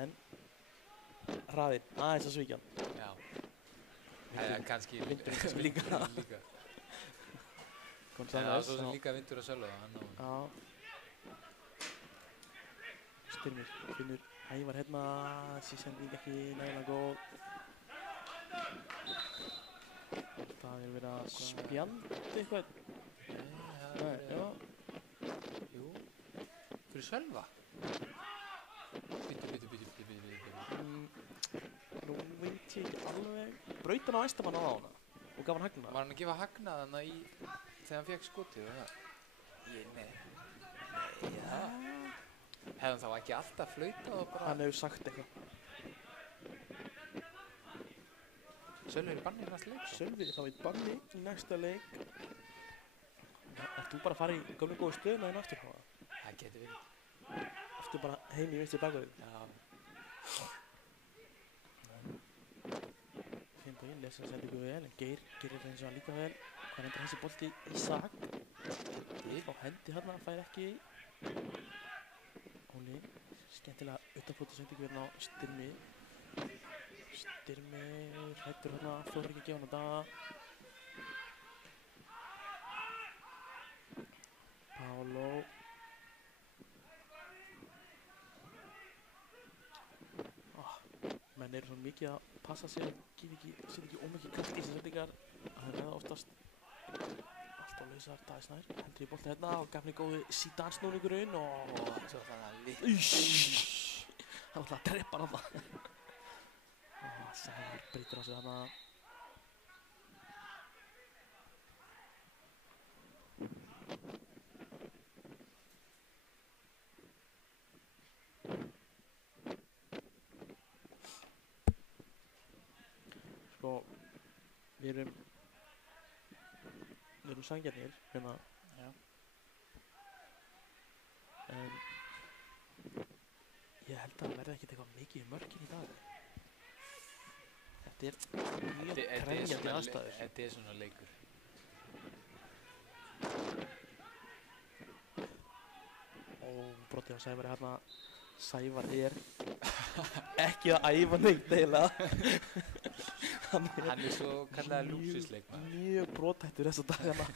En hraðinn, aðeins að svíkja hann. Já. Það er kannski líka. Það var svo sem líka vindur að Sölva. Já. Styrmir, finnur Ævar hérna, þessi sending ekki nægilega góð. Það verið að spjanda eitthvað. Nei, já. Jú. Fyrir Sölva? Bíddu. Nú veit ég ekki alveg. Braut hann á Esteban á hana og gaf hann hagnað. Var hann að gefa hagnað hana þegar hann fekk skotið og það? Nei, það. Hefðum þá ekki alltaf flautað og bara... Hann hefur sagt eitthvað. Sölvi er í banni í næsta leik? Sölvi er þá í banni í næsta leik. Ert þú bara að fara í gömlu góðu stöðuna en aftur hafa? Það getur verið. Aftur bara heim í vinstri bakvörðin? Já. Finn búinn, lesa sendingu vel, en Geir gerir eins og hann líka vel. Hvað endur þessi bolti Ísak? Á hendi hérna, fær ekki. Óli, skemmtilega utanflóta sendingu hérna á Styrmi. Styrmi hrættur hérna, þóður ekki að gefa hann að daga. Pálo. Menn eru svona mikið að passa sig að setja ekki ómikið kraft í þessar sendingar. Það er oftast allt á lausar. Daði Snær hendur í bolta hérna og gaf henni góðu Zidane-snúningurinn og svo það hann líka. Hann ætlaði að drepa hann þarna. Sævar breytir á sig þarna. Sko, við erum sangjarnir hérna. Já. En ég held að það verði ekkert eitthvað mikið í mörkin í dag. Þetta er mjög krefjandi aðstæður. Þetta er svona leikur. Og brotið á Sævari hérna. Sævar er ekki að æfa neitt eiginlega. Hann er svo kallaða lúxusleikmaður. Mjög brothættur þessa dagana.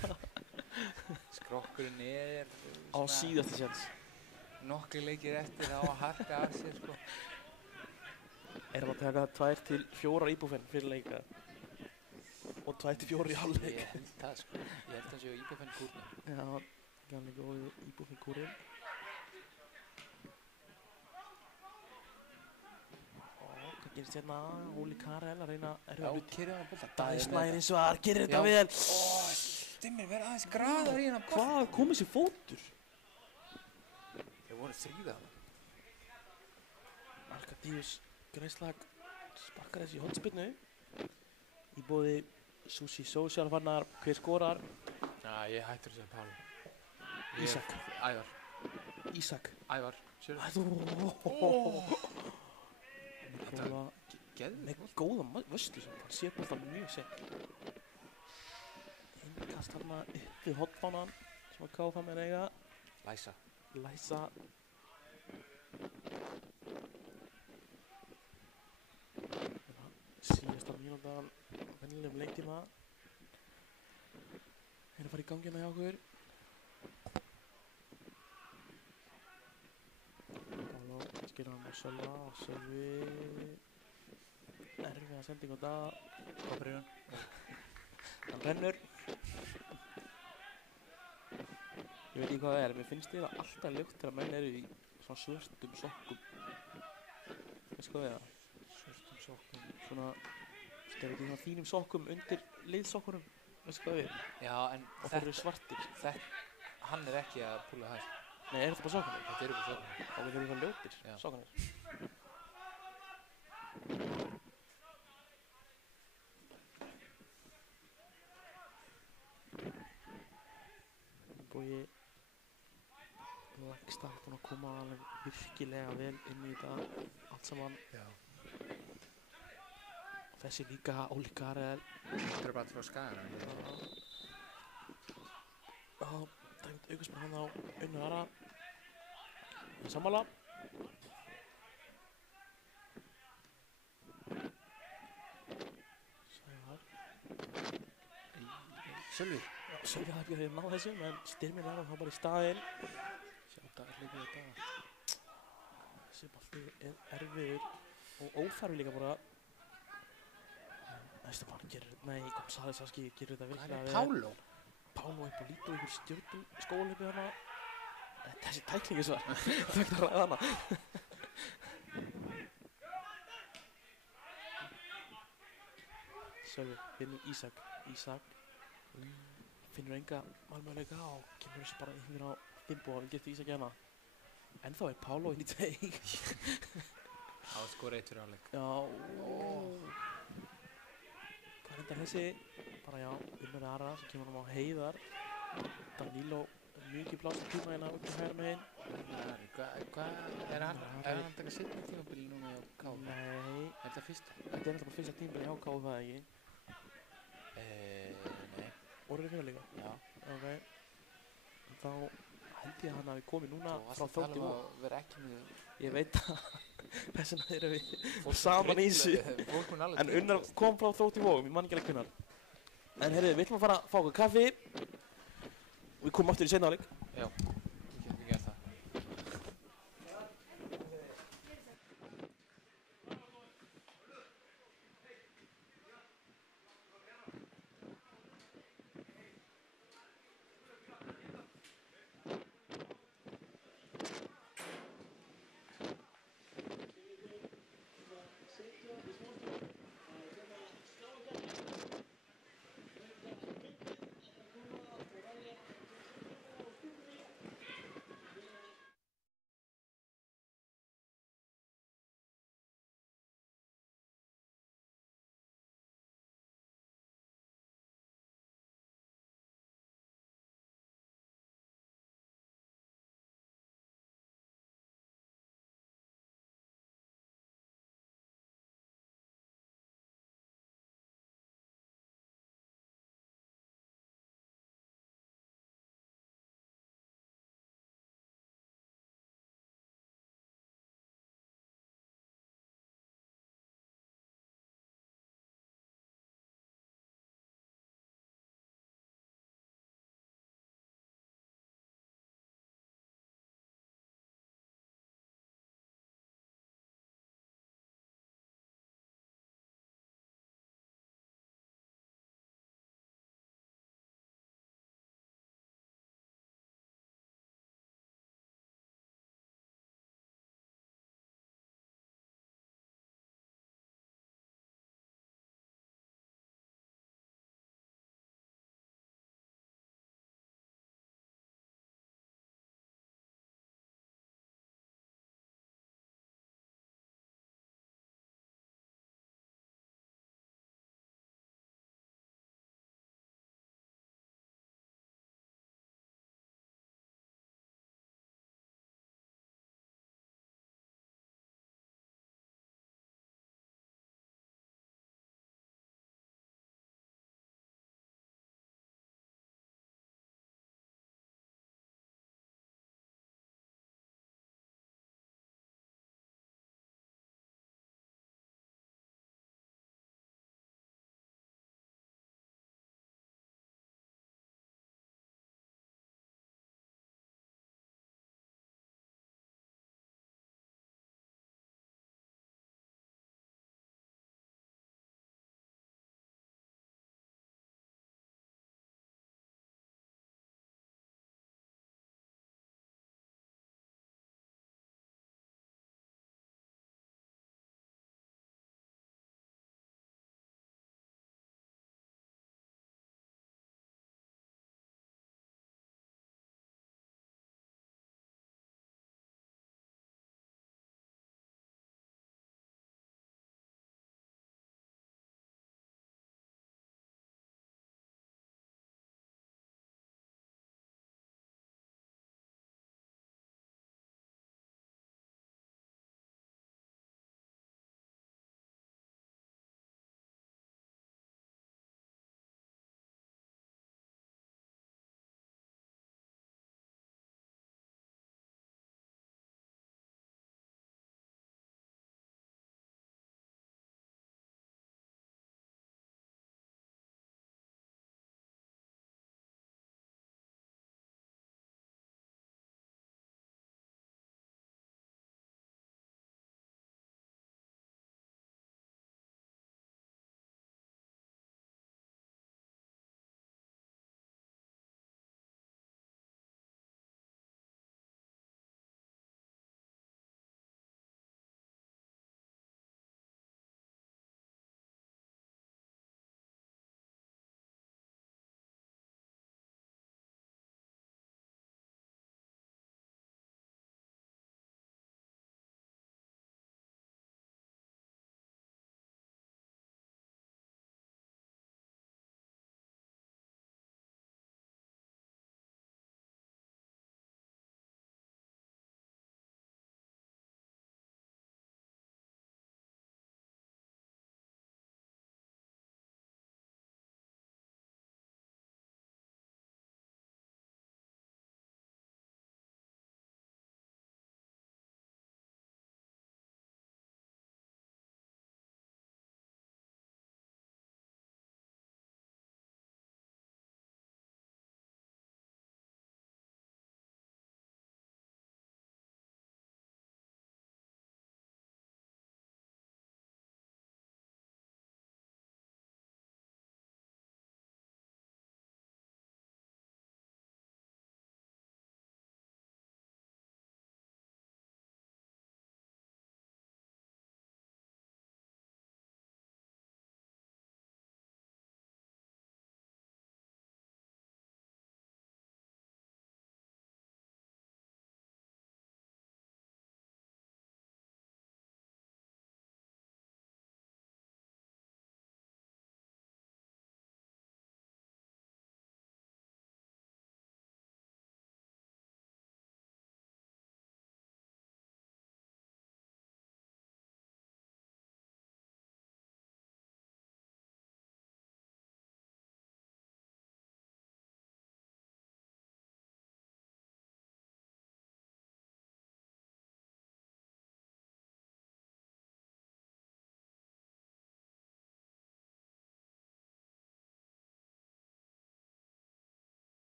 Skrokkurinn er á síðasta séns. Nokkri leikir eftir á að harka af sér sko. Erum að taka 2-4 íbúfenn fyrir leika og 2-4 í hálfleik. Ég held það sko. Ég held það séu íbúfenn kúrnum. Já, gamli góðu íbúfenn kúrinn. Hvað gerist hérna? Óli Karel að reyna erfiða hluti. Já, kerið hann að bolta. Daði Snær eins og gerir þetta vel. Stimmir, verð aðeins graðar í hennar Hvað kom þessi fótur? Þeir voru þríða. Arkadíus Greislag sparkar þessi í hornspyrnu í boði Sushi Social fannar hver skorar Já, ég hættur þessi Pálu. Ísak. Ævar. Ísak Ævar, sérðu? Þetta Geðveikur með góða vöstu sem hann sér bóltan mjög sent innkast þarna upp við hotfánan sem að KFM er eiga Læsa. Læsa síðasta mínútan vennilegum leiktíma að fara í gangina hjá okkur Pálo skilur hann á Sölva og Sölvi erfiða sending á dag Hvað fyrir hann? hann rennur ég veit ekki hvað það er mér finnst það alltaf ljótt þegar menn eru í svona svörtum sokkum veistu hvað það er Svörtum sokkum. svona þeir eru í svona þínum sokkum undir liðsokkunum veistu hvað það er Já, en og þeir eru svartir hann er ekki að púla það. nei er þetta bara sokkunum Þetta eru bara sokkum. og þeir eru svona ljótir Já. sokkunir Bogi Læksta búinn að koma alveg virkilega vel inn í þetta allt saman Já. og þessi líka Óli Karel Þetta eru bara frá Skagan. dæmt aukastmenn hann á Unnar Ara sammála Sævar Sölvi. Sölvi hafði ekki að ná þessum en Styrmir er hann bara í staðinn sjá dagleikur í dag þessi balti er erfiður og óþarfi líka bara næstu bara gerir González Aski gerir þetta Hvað virkilega er vel. Pálo? Pálo er bara lítið og ykkur stjórnum skólipi hana þessi tæklingi svar það ekki að ræða hana Sölvi finnur Ísak finnur enga valmöguleika og kemur þessu bara yfir á Fimbo og getur Ísak hérna en þá er Pálo inn í teik Já, skora eitt fyrir áleik. já hvað er þetta þessi bara já Unnar Ara sem kemur hann á heiðar Danilo mikið blást tíma hérna út í hægra megin Hvað er hann að taka seinna tímabili núna á KF? nei Er þetta fyrsta? þetta er alltaf bara fyrsta tímabili hjá KF það ekki Nei. orðið fyrir líka Já. ok þá held ég að hann hafi komið núna Þú frá varst að Þrótti tala um Vog að vera ekki með ég veit að þess vegna erum við saman í þessu Fólk mun alveg en Unnar kom frá Þrótti Vog ég man ekki alveg hvenær en heyrðu við ætlum að fara að fá okkur kaffi og við komum aftur í seinna áleik Já, við getum gert það.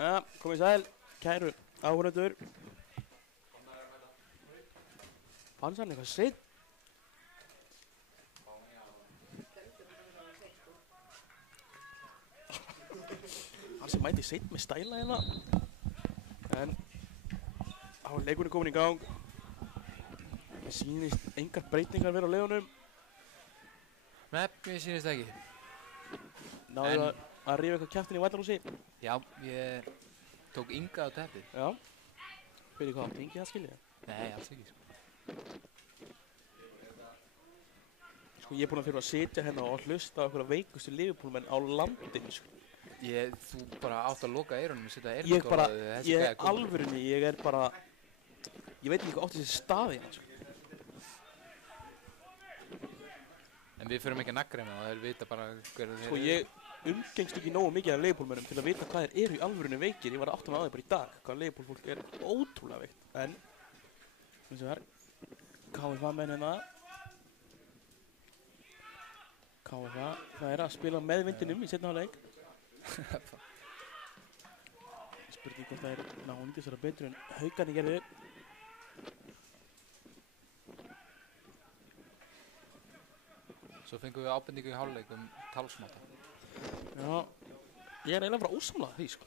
Komið sæl, kæru áhorfendur. Fannst hann eitthvað seinn? Hann sem mæti seinn með stæla hérna. En þá er leikurinn komin í gang. Það sýnist engar breytingar vera á leikunum. Nei, mér sýnist það ekki. Náðu að rífa eitthvað kjaftin í Vætarhúsi. Já, ég tók Inga á teppið. Já. Fyrir hvað átti Ingi það skilja? Nei, alls ekki, sko. Sko ég er búinn að fyrir að sitja hérna og hlusta á einhverja veikustu Liverpool-menn á landinu, sko. Þú bara átt að loka eyrunum og setja Ég eyrnagól bara, á þig, þessi ég gæi er kominn. alvörunni, ég er bara, ég veit ekki hvað átti þessi staði hérna, sko. En við förum ekki að naggreina og þeir vita bara hverju þeir Sko ég umgengst ekki nógu mikið af Liverpool-mönnum til að vita hvað þeir eru í alvörunni veikir. Ég var að átta mig á því bara í dag, hvað Liverpool-fólk er ótrúlega veikt. En, eins og það er, KFA-menn hérna. KFA, það er að spila með vindinum í seinni hálfleik. Spurning hvort það er nýtist vera betur en Haukarnir gerðu. Svo fengum við ábendingu í hálfleik talsmáta. Já, ég er eiginlega bara ósamlega því, sko.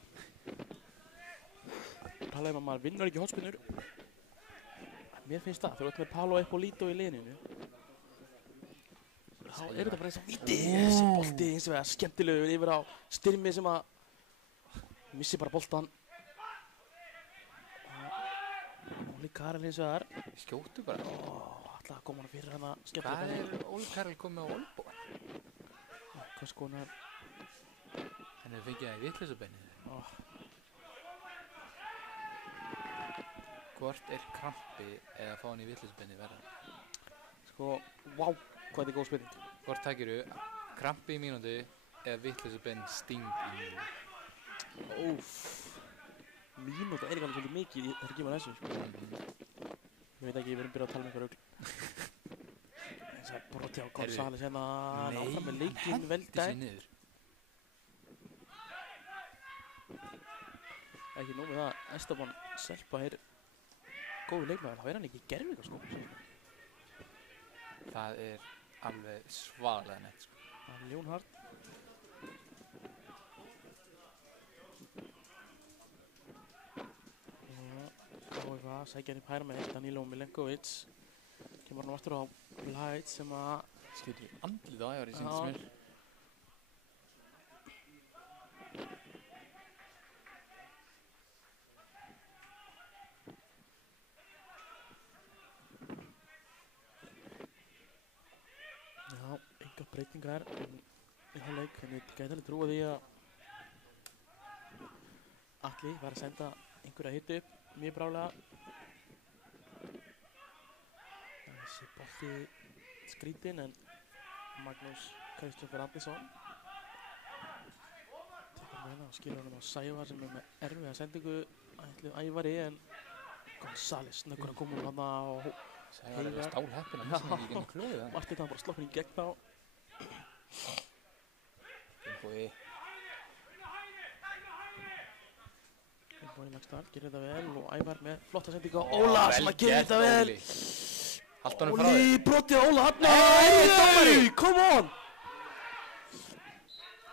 Talaði að maður vinnur ekki hotspinnur. Mér finnst það, þú ert með Palo Eppolito í liðinu. Þá er þetta bara eins og víti, þessi bolti eins og það skemmtilegur yfir á Styrmi sem að missi bara boltan. Óli Karel eins og það er. Skjóttu bara. Ætlaði að koma hana fyrir hana Hvað skemmtilega. er Óli Karel komið á olbúan? Hvað skonar? Hann hefur fengið það í vitleysubeinið. Hvort er krampi eða fá hann í vitleysubeinið verða? Sko, vá, hvað þetta er góð spurning. Hvort tækiru krampi í mínútu eða vitleysubein sting í mínútu? Óf. Mínúta er ekki alveg svolítið mikið í þetta kemur þessu, sko. Ég veit ekki, við erum byrjað að tala um eitthvað rugl. Eins og Borotjá González hérna áfram með leikinn vel Nei, hann hendur sér niður. Ekki nóg með það, Esteban Selpa er góður leikmaður, þá er hann ekki í gerfingar, sko. Það er alveg svagalega nett, sko. Það er ljónhart. KFA sækja hann í pæra með Danilo Milenkovic. Kemur hann aftur á Light sem að Skjótur andlið á Ævari sýndist mér. Já, enga breytingar í hálfleik, en ég gæti alveg trúa því að Atli var að senda einhverja hitu upp mjög brálega. Þessi bolti skrítinn en Magnús Kristoffer Andersson tekur með hana og skilur hann á Sævar sem er með erfiða sendingu ætluð Ævari en González snöggur að koma hana og Sævar er stálheppinn að missa ekki genið klóðið það. Martin það bara sloppin í gegn á. Finnbói. Finnbói Lagstall gerir þetta vel og Ævar með flotta sendingu á Óla sem að gerir þetta vel. Haltu honum frá þér. Óli brotið á Óla hann. dómari! Come on!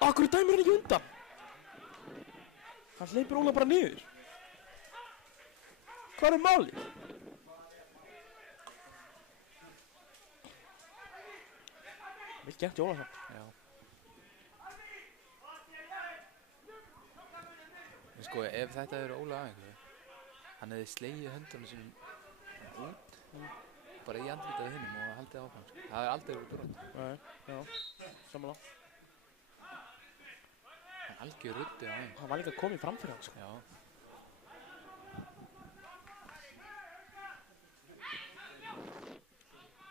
Akkur dæmir hann ekki undan? Hann hleypur Óla bara niður. Hvað er málið? Vel gert í Óla samt. Já. En sko, ef þetta eru Óla Æfingu, hann hefði slegið höndunum sínum út, bara í andlitað við hinnum og haldið áfram. Sko. Það hefði aldrei verið brot. Nei, já, samanlá. Hann algjör ruddi á hann. Hann var líka komið fram fyrir hann, sko. Já.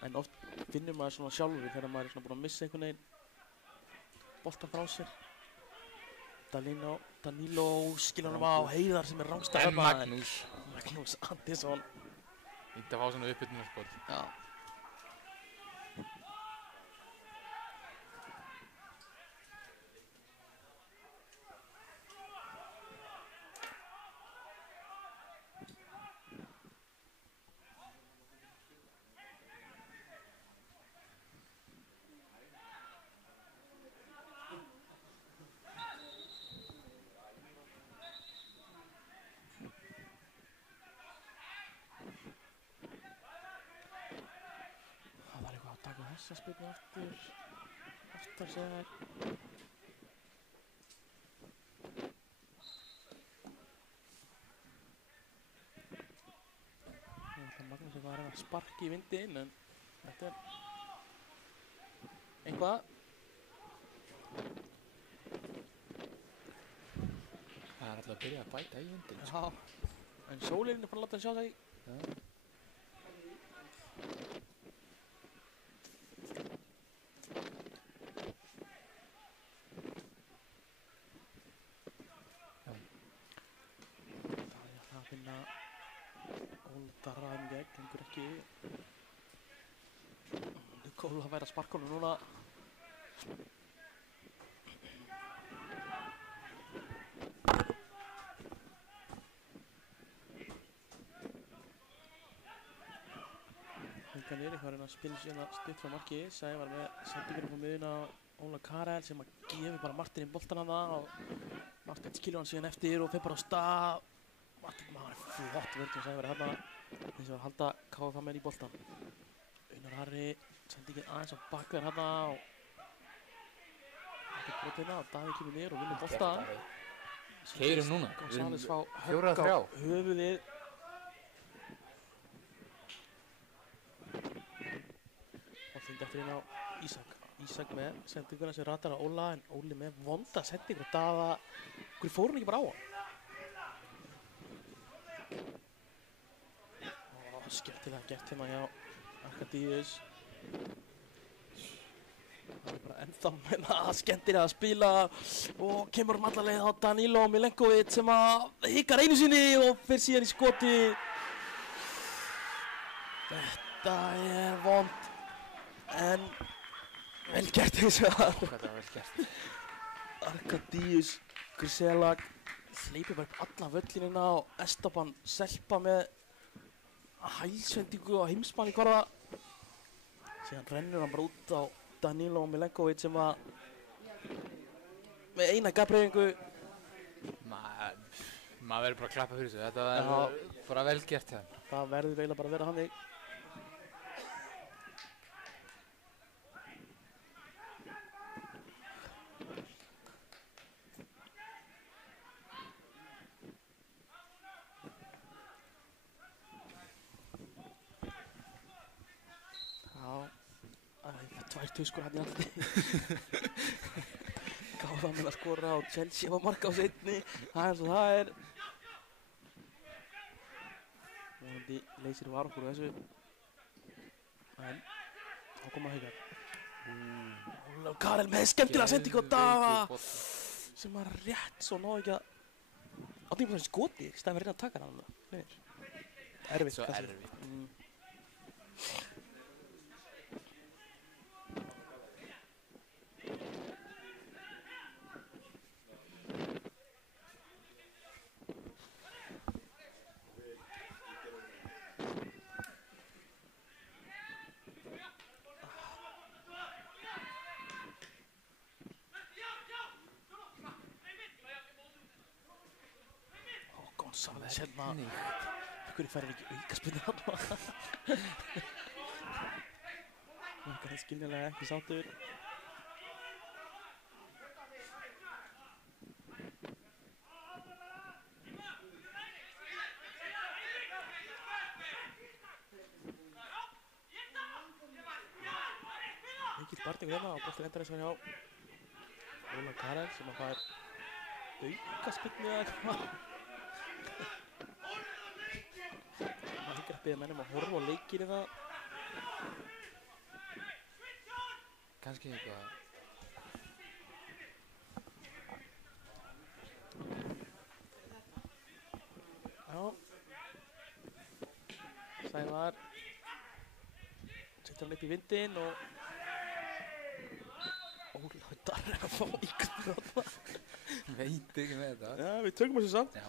En oft finnur maður svona sjálfur þegar maður er svona búinn að missa einhvern veginn boltan frá sér. Danilo skilur hann á Heiðar sem er rángstæð. En Magnús. Magnús Andersson. Ítti að fá svona uppbytunarsport. Já. spilni aftur sér. Magnús var að reyna að sparka í vindinn en þetta eitthvað. Það alltaf að byrja að bæta í vindinn. Já, en sólinn búin að láta hann sjá sig. Já. Það finna Óldaraðum gegn, gengur ekki. Kóla að væra sparkunum núna. Hingan er eitthvað að spila síðan stutt frá marki. Sævar með sendingunum á miðuna á Óla Karel sem að gefi bara Martininn boltan hana og Martin skilur hann síðan eftir og fer bara á stað. Martin maður flott vörð sem Sævar hérna eins og að halda KFA með í boltan. Einar Harri sendingin aðeins á bakverð hérna og þetta brotina og Davíð kemur niður og vinnur boltan. Keyrum núna. González fá 4-3. högg á höfuðið. Boltinn dettur inn á Ísak. Ísak með sendinguna sem ratar á Óla en Óli með vonda sendingur og Daða. Hverju fór hann ekki bara á hann? Skemmtilega gert hérna hjá Arkadíus. Það er bara ennþá með það skemmtilega að spila og kemur alla leið á Danilo Milenkovic sem að hikar einu sinni og fer síðan í skoti. Þetta er vond en vel gert eins og það. Hvað það var vel gert. Arkadíus Griselag hleypir bara upp alla völlinina og Esteban Selpa með hælsendingu á heimsmann í kvarða. Síðan rennur hann bara út á Danilo Milenkovic sem var með eina gafbreyfingu. Maður verður bara að klappa fyrir þessu. Þetta var bara vel gert hérna. Það verður eiginlega bara að vera þannig. Tvær tuskur hann í andliti. Gáða með að skora og Chelsea var marka á seinni. Það er svo það er. Vonandi leysir var okkur þessu. En þá koma Haukar. Óla Karel með skemmtilega sendingu á Daða sem var rétt svo náðu ekki að átti ekki svona skoti í staðinn fyrir að reyna að taka hann. Erfitt. Svo erfitt. González hérna. Hverju færir ekki aukaspyrnu þarna? Það er skiljanlega ekki sáttur. Mikill barningur hérna og boltinn endar eins og hjá Óla Karel sem að fær aukaspyrnu eða eitthvað. Það hengir að beða mennum að horfa á leikinn eða. Kannski eitthvað. Já. Sævar setur hann upp í vindinn og Óla Darri að fá íkvæmur. Veit ekki með þetta. Já, við tökum þessu samt. Já.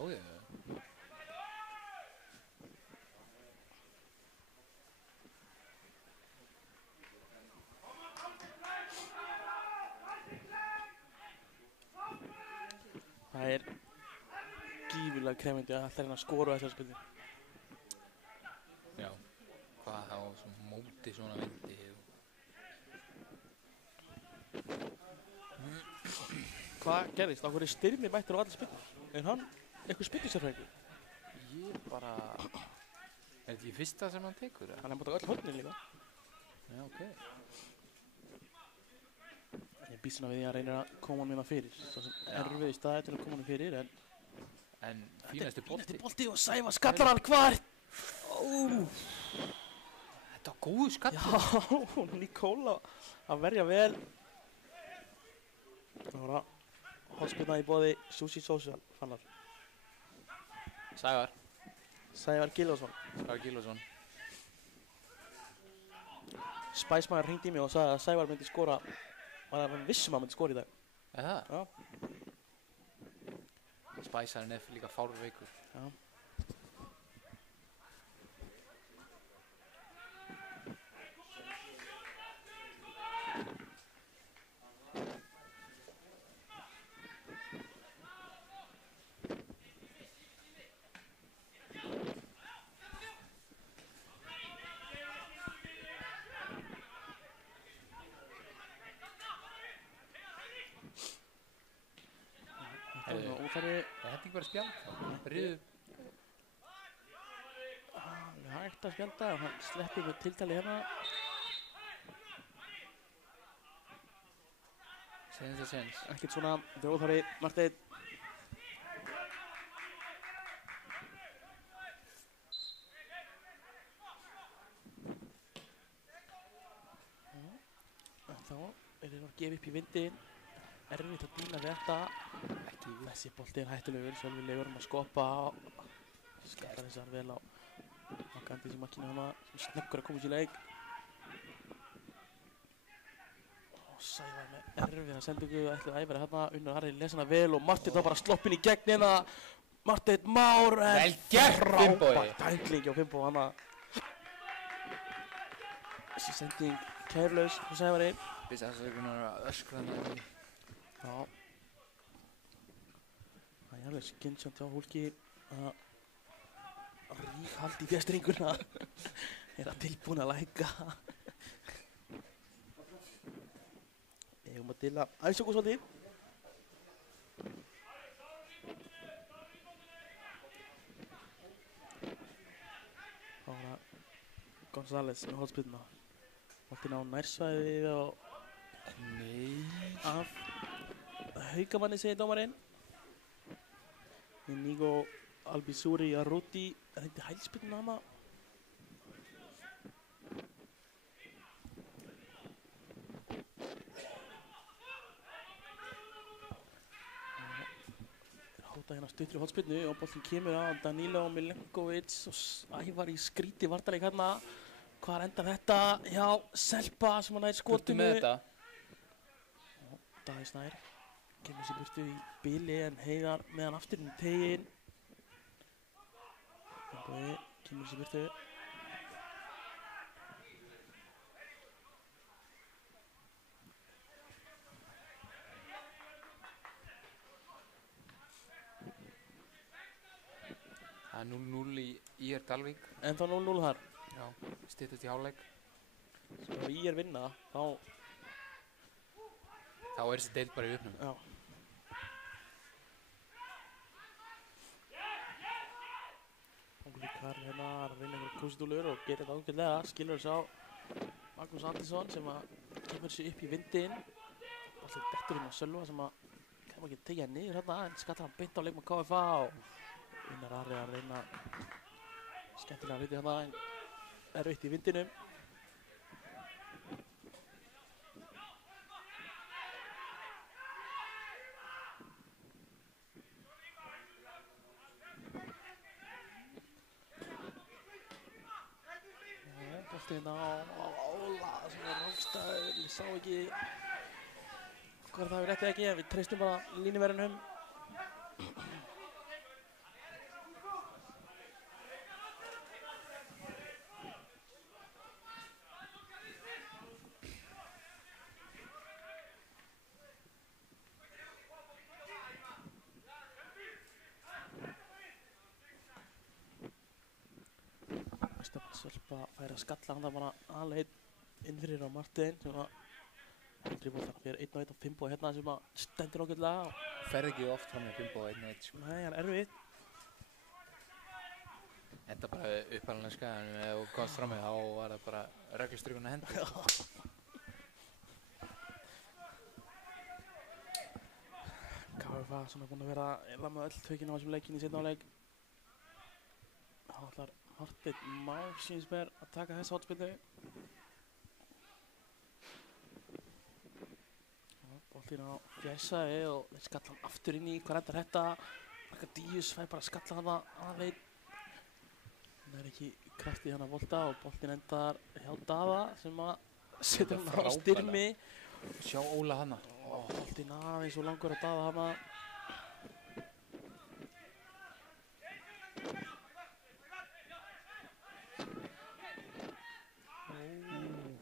Það er gífurlega krefjandi að ætla að skora þessar spilni. Já. Hvað þá svona móti svona vindi. Hvað gerðist? Á hverju Styrmi mættur á allir spilnur? Er hann eitthvað spilnusérfræðingur? Ég bara... Er þetta í fyrsta sem hann tekur? Hann er búin að taka öll hornin líka. Já, ok. Ég býst svona við því að hann reynir að koma hann fyrir. Svo sem erfið í staði til að koma hann fyrir, En fínasti bolti. Bolti og Sævar skallar hann hvar? Þetta var góðu skall. Já, Nikóla að verja vel. Það var að hornspyrna í boði Sushi Social fannar. Sævar Gylfason. Spæsmaður hringdi í mig og sagði að Sævar myndi skora. Var það vissum að hann myndi skora í dag. Er það? Já. Spæsarinn er líka fárveikur. Já. Óþarfi. Er þetta ekki bara spjald? Riðu? Hægt að spjálta og hann sleppir með tiltali hérna. Séns. Ekkert svona, þetta er óþarfi, Marteinn. Þá er það að gefa upp í vindin. Erfitt að dýna þetta. Ekki þessi bolti er hættulegur, sjálfurlegur að skoppa og skapta þessar vel á Gandhi sem makkinu hana sem snöggur að koma sér leik. Og Sævar með erfið að sendingu ætlaði að æfira hérna, Unnar Harri les hana vel og Marteinn þá bara sloppin í gegn hérna. Marteinn Már vel gert Finnbogi. Frábært dækling hjá Finnboga hana. Þessi sending kærlaus frá Sævari. Bissasökunar að öskra hana. Já. Það er alveg skynsjönd hjá fólki að ríkhaldi í fjastringuna. Er að tilbúin að læka. Eigum að dila aðeins okkur svolítið. Þá var það González með hólspilna. Martin á nærsvæðið og af Haukamanni segir dómarinn. Inigo Albisuri Arruti reyndi hælspilna hana. Hóta hérna stuttur í hólspilnu og boltinn kemur á Danilo Milenkovic og Ævar í skríti vartarleik hérna. Hvar endar þetta? Já, Selpa sem hann nær skotinu. Með þetta? Daði Snær kemur sér burtu í bili en Heiðar með hann aftur inn í tegin. Finnbogi kemur sér burtu. Það er 0-0 í IR Dalvík. En þá 0-0 þar. Já, styttast í hálfleik. Sko ef IR vinna þá er þessi deild bara í uppnum. Já. Líkar hérna að vinna einhverjum krúsidúlur og gerir þetta ágætlega. Skilur þess á Magnús Andersson sem að kemur sér upp í vindinn. Alltaf dettur inn á Sölva sem að kann ekki tekja hann niður hérna en skattar hann beint á leikmann KFA og Unnar Ari að reyna skemmtilega hluti hérna en erfitt í vindinum. Boltinn á Óla sem er rángstæður, ég sá ekki hvað það hefur réttið ekki en við treystum bara línuverðinum. Sölpa fær að skalla hann það bara alveg inn fyrir á Marteinn sem að Aldrei boltan fyrir 1 og 1 á Fimbo hérna sem að stendur ágætlega og Ferð ekki oft fram með Fimbo 1-1 sko. nei, hann er erfitt. Þetta bara upphælanlega skæðan, ef þú komst fram með þá var það bara reglustrykuna hendi. KFA svona búinn að vera eða með öll tökinn á þessum leikinn í seinna áleik. Þá ætlar Marteinn Már sýnist mér að taka þessa hotspilnu. Boltinn á fjærsaði og þeir skalla hann aftur inn í, hvað endar þetta? Arkadíus fær bara að skalla hana aðveit. Hann er ekki kraftið hann að bolta og boltinn endar hjá Daða sem að setur hann á styrmi. Sjá Óla hana. Boltinn aðeins og langur að Daða hana.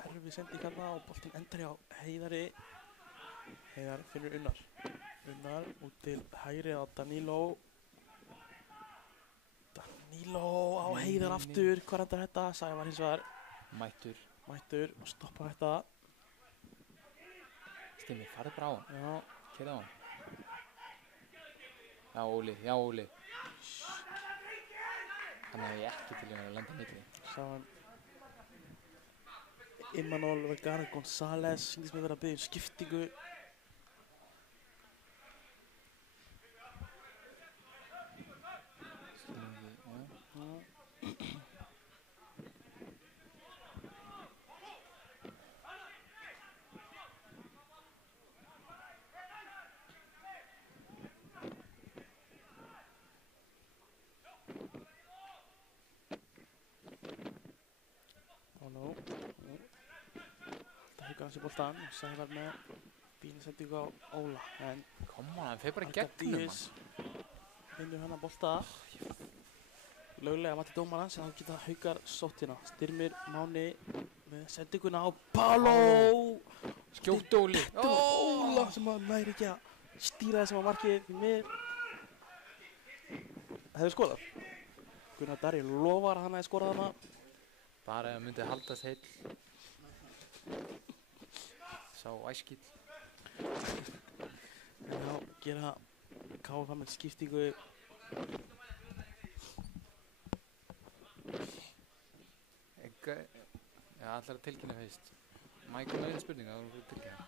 Erfið sending hana og boltinn endar hjá Heiðari. Heiðar finnur Unnar. Unnar út til hægri á Danilo. Danilo á Heiðar aftur. Hvað endar þetta? Sævar hins vegar mættur og stoppar þetta. Stimmi, farið bara á hann. Já. Keyrðu á hann. Já, Óli. Hann hefði ekki til að lenda milli. Sá hann Imanol Vergara González sýndist mér vera að biðja skiptingu. Hansi boltan og Sævar með fína sendingu á Óla en Come on, hann fer bara í gegnum hann. Vinnur hann að bolta löglega mati dómarans en þá geta Haukar sótt hérna. Styrmir Máni með sendinguna á Pálo Skjótt Óli Óla sem að næri ekki að stýra þessum á markið því mér hefur skorað. Gunnar Darri lofar að hann hefði skorað hana bara ef hann myndi haldast heill. Sá æskill. Já, gera KFA með skiptingu. Já, allar að tilkynna fyrst. Mækur með einu spurningu að þú tilkynna.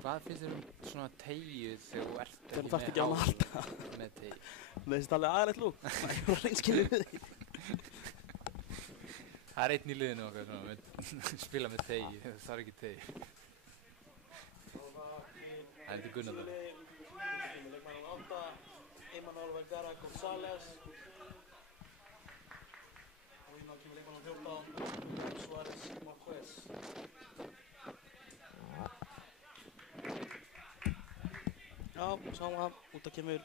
Hvað finnst þér svona teygju þegar þú ert ekki með halda með teygju? Það finnst alveg aðrætt lúk. Það er bara reynskilið við því. Það er einn í liðinu okkar svona, spila með teygju, það er ekki teygju. Það er til Gunnar þar. Leikmannum 8, Imanol Vergara González. Og innan kemur leikmannum 14, Suárez Marquez. Já, sáum að út að kemur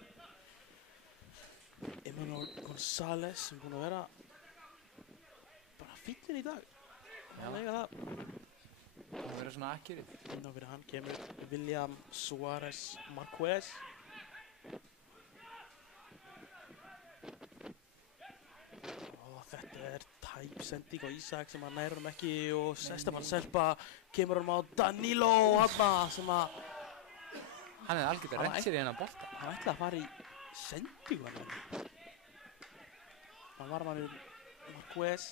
Imanol González sem er búinn að vera fínn í dag. Það lega það. Það verður svona akkjörið. Inn á fyrir hann kemur William Suárez Marquez. Og þetta er tæp sending á Ísak sem að nær honum ekki og Esteban Selpa kemur honum á Danilo hana sem að hann hefði algjört að rennt sér í hennar bolta. Hann ætlaði að fara í sendingu hann. Það var mannur Marquez.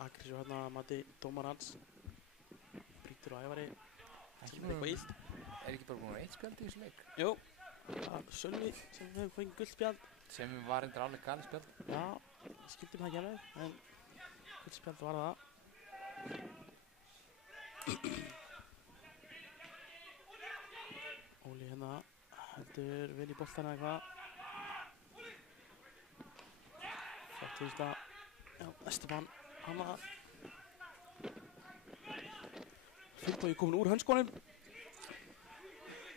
Aggressív hérna að mati dómarans. Brýtur og Ævari. Sem er eitthvað illt. Er ekki bara búin að eitt spjald í þessu leik? Jú. Sölvi sem hefur fengið gult spjald. Sem var endur alveg galið spjald. Já, skildum það ekki alveg. En gult spjald var það. Óli hérna heldur vel í boltana eitthvað. Fættist að Esteban hana Fimbogi komin úr hönskonum.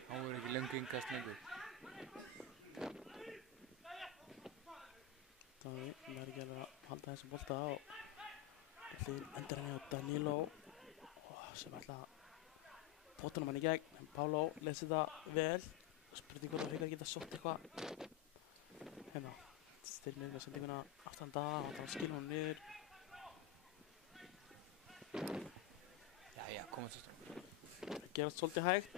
Hann voru ekki lengur yngast lengur. Það er ekki alveg að halda þessum bolta og allir endur henni á Danilo sem ætla að pota hann í gegn en Pálo lesi það vel. spurning hvort að Haukar geta sótt eitthvað hérna. Styrmir með sendinguna aftanda og það skilur hún niður. Jæja, komum svo. Það gerast svolítið hægt.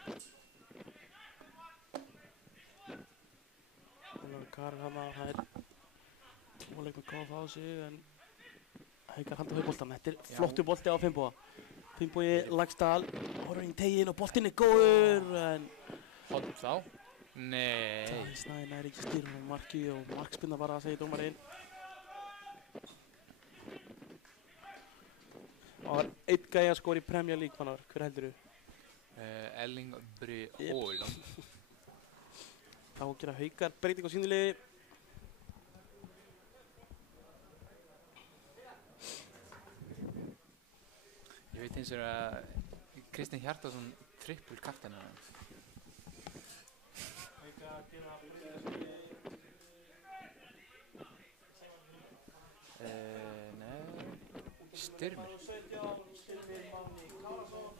Ólafur Karin hana, það er 2 leikmenn KF á sig en Haukar halda boltan. Þetta er flottur bolti á Finnboga. Finnbogi Laxdal, horfir inn í teginn og boltinn er góður en Horn þá? Nei. Davíð Snær nær ekki stýrun á marki og markspinna bara að segja dómarinn. Og það var einn gæi að skora í Premier League, Fannar. Hver heldur þú? Erling Haaland. Þá gera Haukar breyting á sínu liði. Ég veit eins og að Kristinn Hjartarson trippul kapteinn hann. Nei, Styrmir. Styrmir Máni Kárason.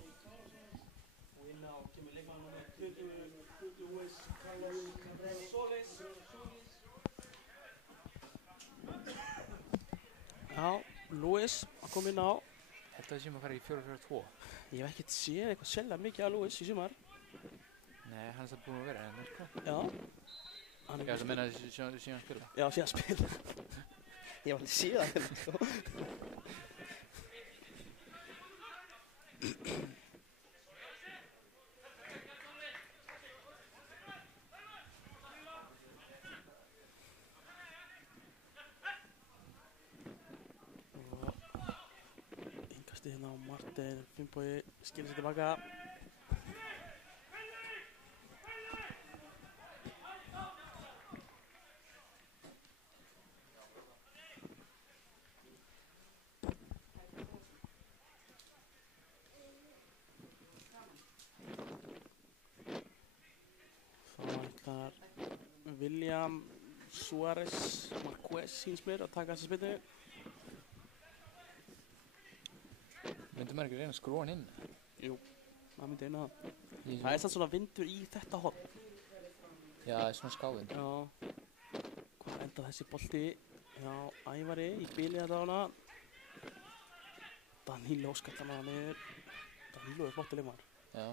Og inn á kemur leikmann númer 20 Luis Carlos Solis. Já, Luis að koma inn á. Held að það séum að fara í 4-4-2. Ég hef ekkert séð eitthvað sérlega mikið af Luis í sumar. Nei, hann er það búinn að vera en sko. Já. Já, það menna að síðan spila. Já, síðan spila. Ég hef alveg séð það hérna, sko. Innkastið hérna á Martin, Finnbogi skilir sér tilbaka. William Suárez Marquez síns mér að taka þessa spilnu. Myndi maður ekki reyna að skrúa hann inn? Jú, maður myndi eina það. Það er samt svona vindur í þetta horn. Já, það er svona skáðinn. Já. Hvað enda þessi bolti hjá Ævari í bíli þetta hana? Danilo skallar maður niður. Danilo er flottur leikmaður. Já.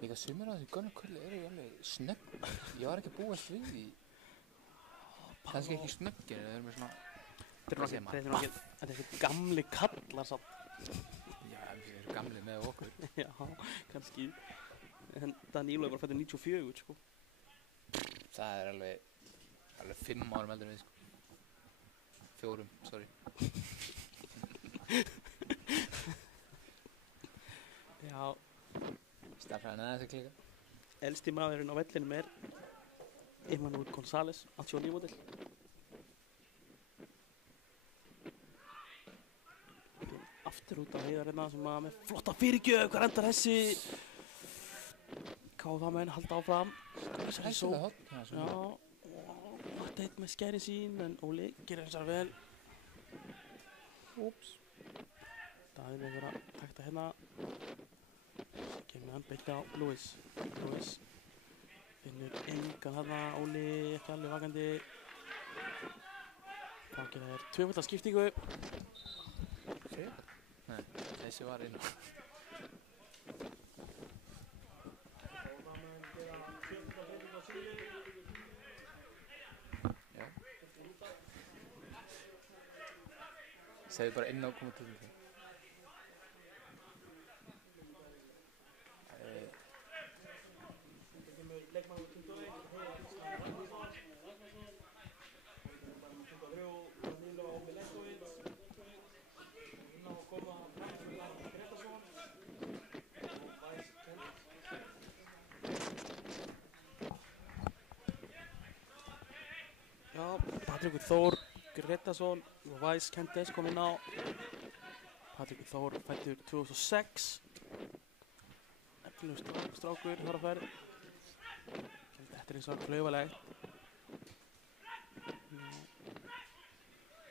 Líka sumir af þessi gömlu kulli eru alveg snögg. Ég var ekki að búast við því. Kannski ekki snöggir, þeir eru með svona... Þetta er ekki gamli kallar samt. Já, þeir eru gamli með okkur. Já, kannski. En Danilo er bara fættur 94, sko. Það er alveg 5 árum eldur en við, sko. 4, sorry. Já. Starfræðin aðeins að klika. Elsti maðurinn á vellinum er Emmanuel González, 89 módel. Aftur út af Heiðar hérna sem að með flotta fyrirgjöf, hvað endar þessi? KF-menn halda áfram. Hæstilega hot. Já, og Marteinn með skærin sín, en Óli gerir þessar vel. Úps. Daðin er verið að takta hérna. Kemur hann beint á Luis. Luis finnur engan þarna, Óli ekki alveg vakandi. Þá gera þeir tvöfalda skiptingu. Nei, þessi var inn á. Já. Segðu bara inn á koma til því. Já, Patrik Þór Gretarsson og Væs Kentes kom inn á. Patrik Þór fættur 2006. Efnilegur strákur þar á ferð. Þetta er eins og klaufalegt.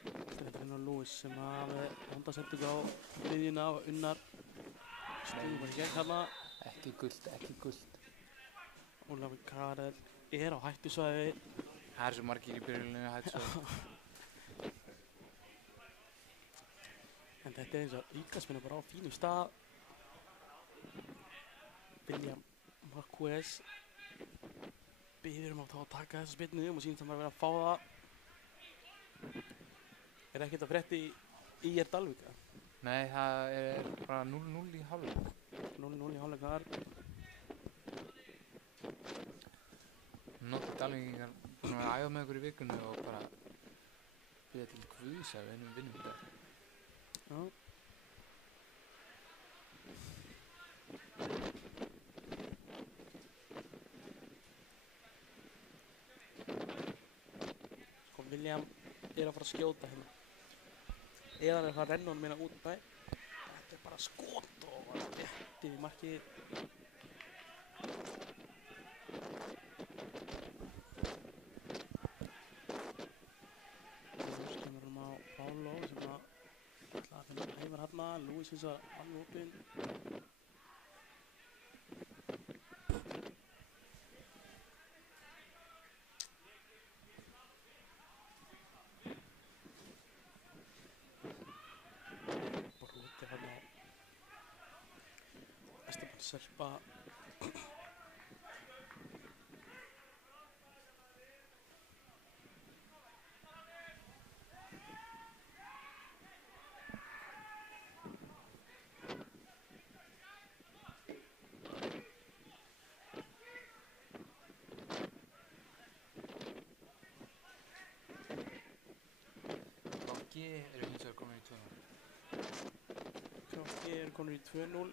Þetta er inn á Luis sem hafi handasendingu á miðjuna og Unnar stuður bara í gegn hérna. Ekki gult. Ólafur Karel er á hættusvæði. Það er svo margir í byrjuninu hætt svo. En þetta er eins og Ígasmenn bara á fínum stað. William Marquez biður að taka þessa spyrnu og sýnist að maður verið að fá það. Er ekkert að frétta í IR Dalvík? Nei, það er bara 0-0 í hálfleik. 0-0 í hálfleik þar. Nokkuð Dalvíkingar búin að æfa með okkur í vikunni og bara byrja til guðs að við vinnum þetta. Já. Sko, William er að fara að skjóta hérna. Eða er það að renna honum hérna út bæ. Þetta er bara skot og rétti við markið. Nú skemmur hann á Pálo sem að ætla að finna Ævar hérna. Lúis finnst það alveg opinn. Serpa KG eru hins vegar komin í 2-0. KG eru komin í 2-0,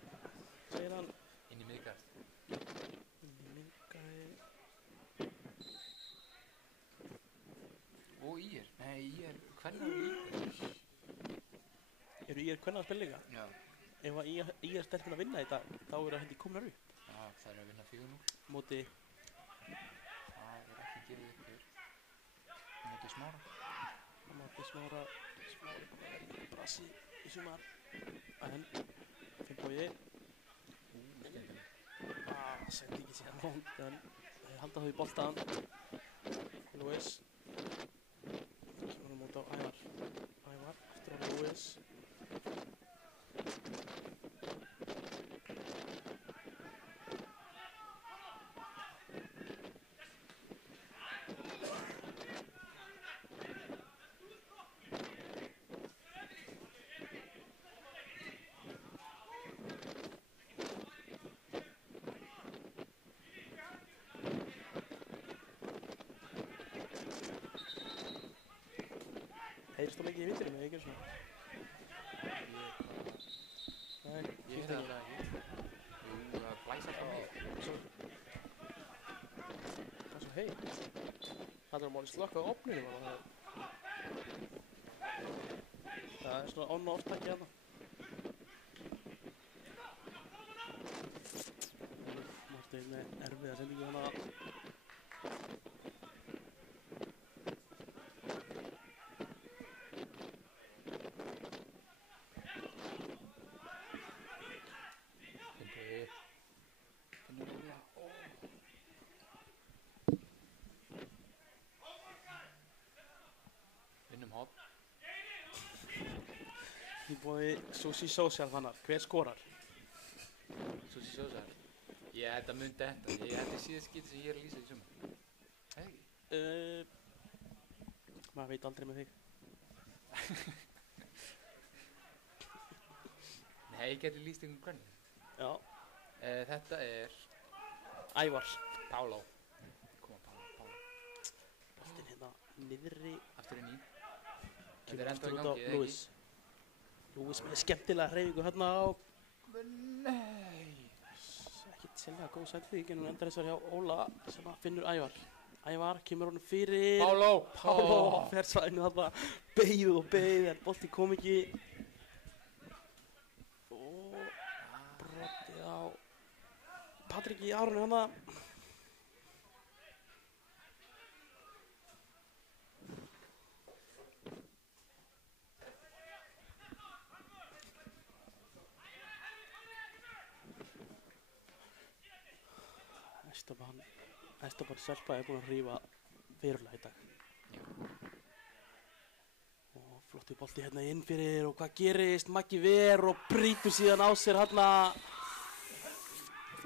segir hann. Inn í miðgarð. Inn í miðgarði. Og IR. Nei, IR. Hvernig eru IR? Eru IR hvernig að spila líka? Já. Ef að IR stelpinn að vinna í dag, þá eru það hindi komnar upp. Já, það eru að vinna 4-0. Móti. Það er ekki gefið ykkur. Móti Smára. Móti Smára. Smára er í brasi í sumar. En, Finnbogi. Sendi ekki síðan langt, en halda þau í boltan. Lewis. Sem er á móti á Ævar. Ævar, eftir á Lewis. Heyrst þú mikið í vindinum eða ekki svona? Nei, Ég veit það ekki. Jú, það blæsa frá mig. Það er svo heitt. Það er að máli slökka á ofninu bara. Það er svona on og off takki hérna. Marteinn með erfiða sendingu hérna. Búið Susi Social fannar, hver skorar? Susi Social. Ég held að mun þetta. Ég held að síðast skipti sem ég er að lýsa í sumar. Eða ekki? Maður veit aldrei með þig. Nei, ég geti lýst einhvern hvernig. Já. Þetta er Ævars. Pálo. Koma Pálo. Boltinn hérna niðri. Aftur inn í. Þetta Kemur er enda aftur í út á gangi, eða Lewis. Lewis með skemmtilega hreyfingu hérna á. Nei. Ekkert sérlega góð sending en hún endar þessar hjá Óla sem að finnur Ævar. Ævar kemur honum fyrir. Pálo. Pálo fer svæðinu þarna. Beið og beið en bolti kom ekki. Og brottið á Patrik í árunni hana. Esteban Esteban Selpa er búinn að hrífa verulega í dag. Og flottur bolti hérna inn fyrir og hvað gerist? Maggi Ver og brýtur síðan á sér hérna.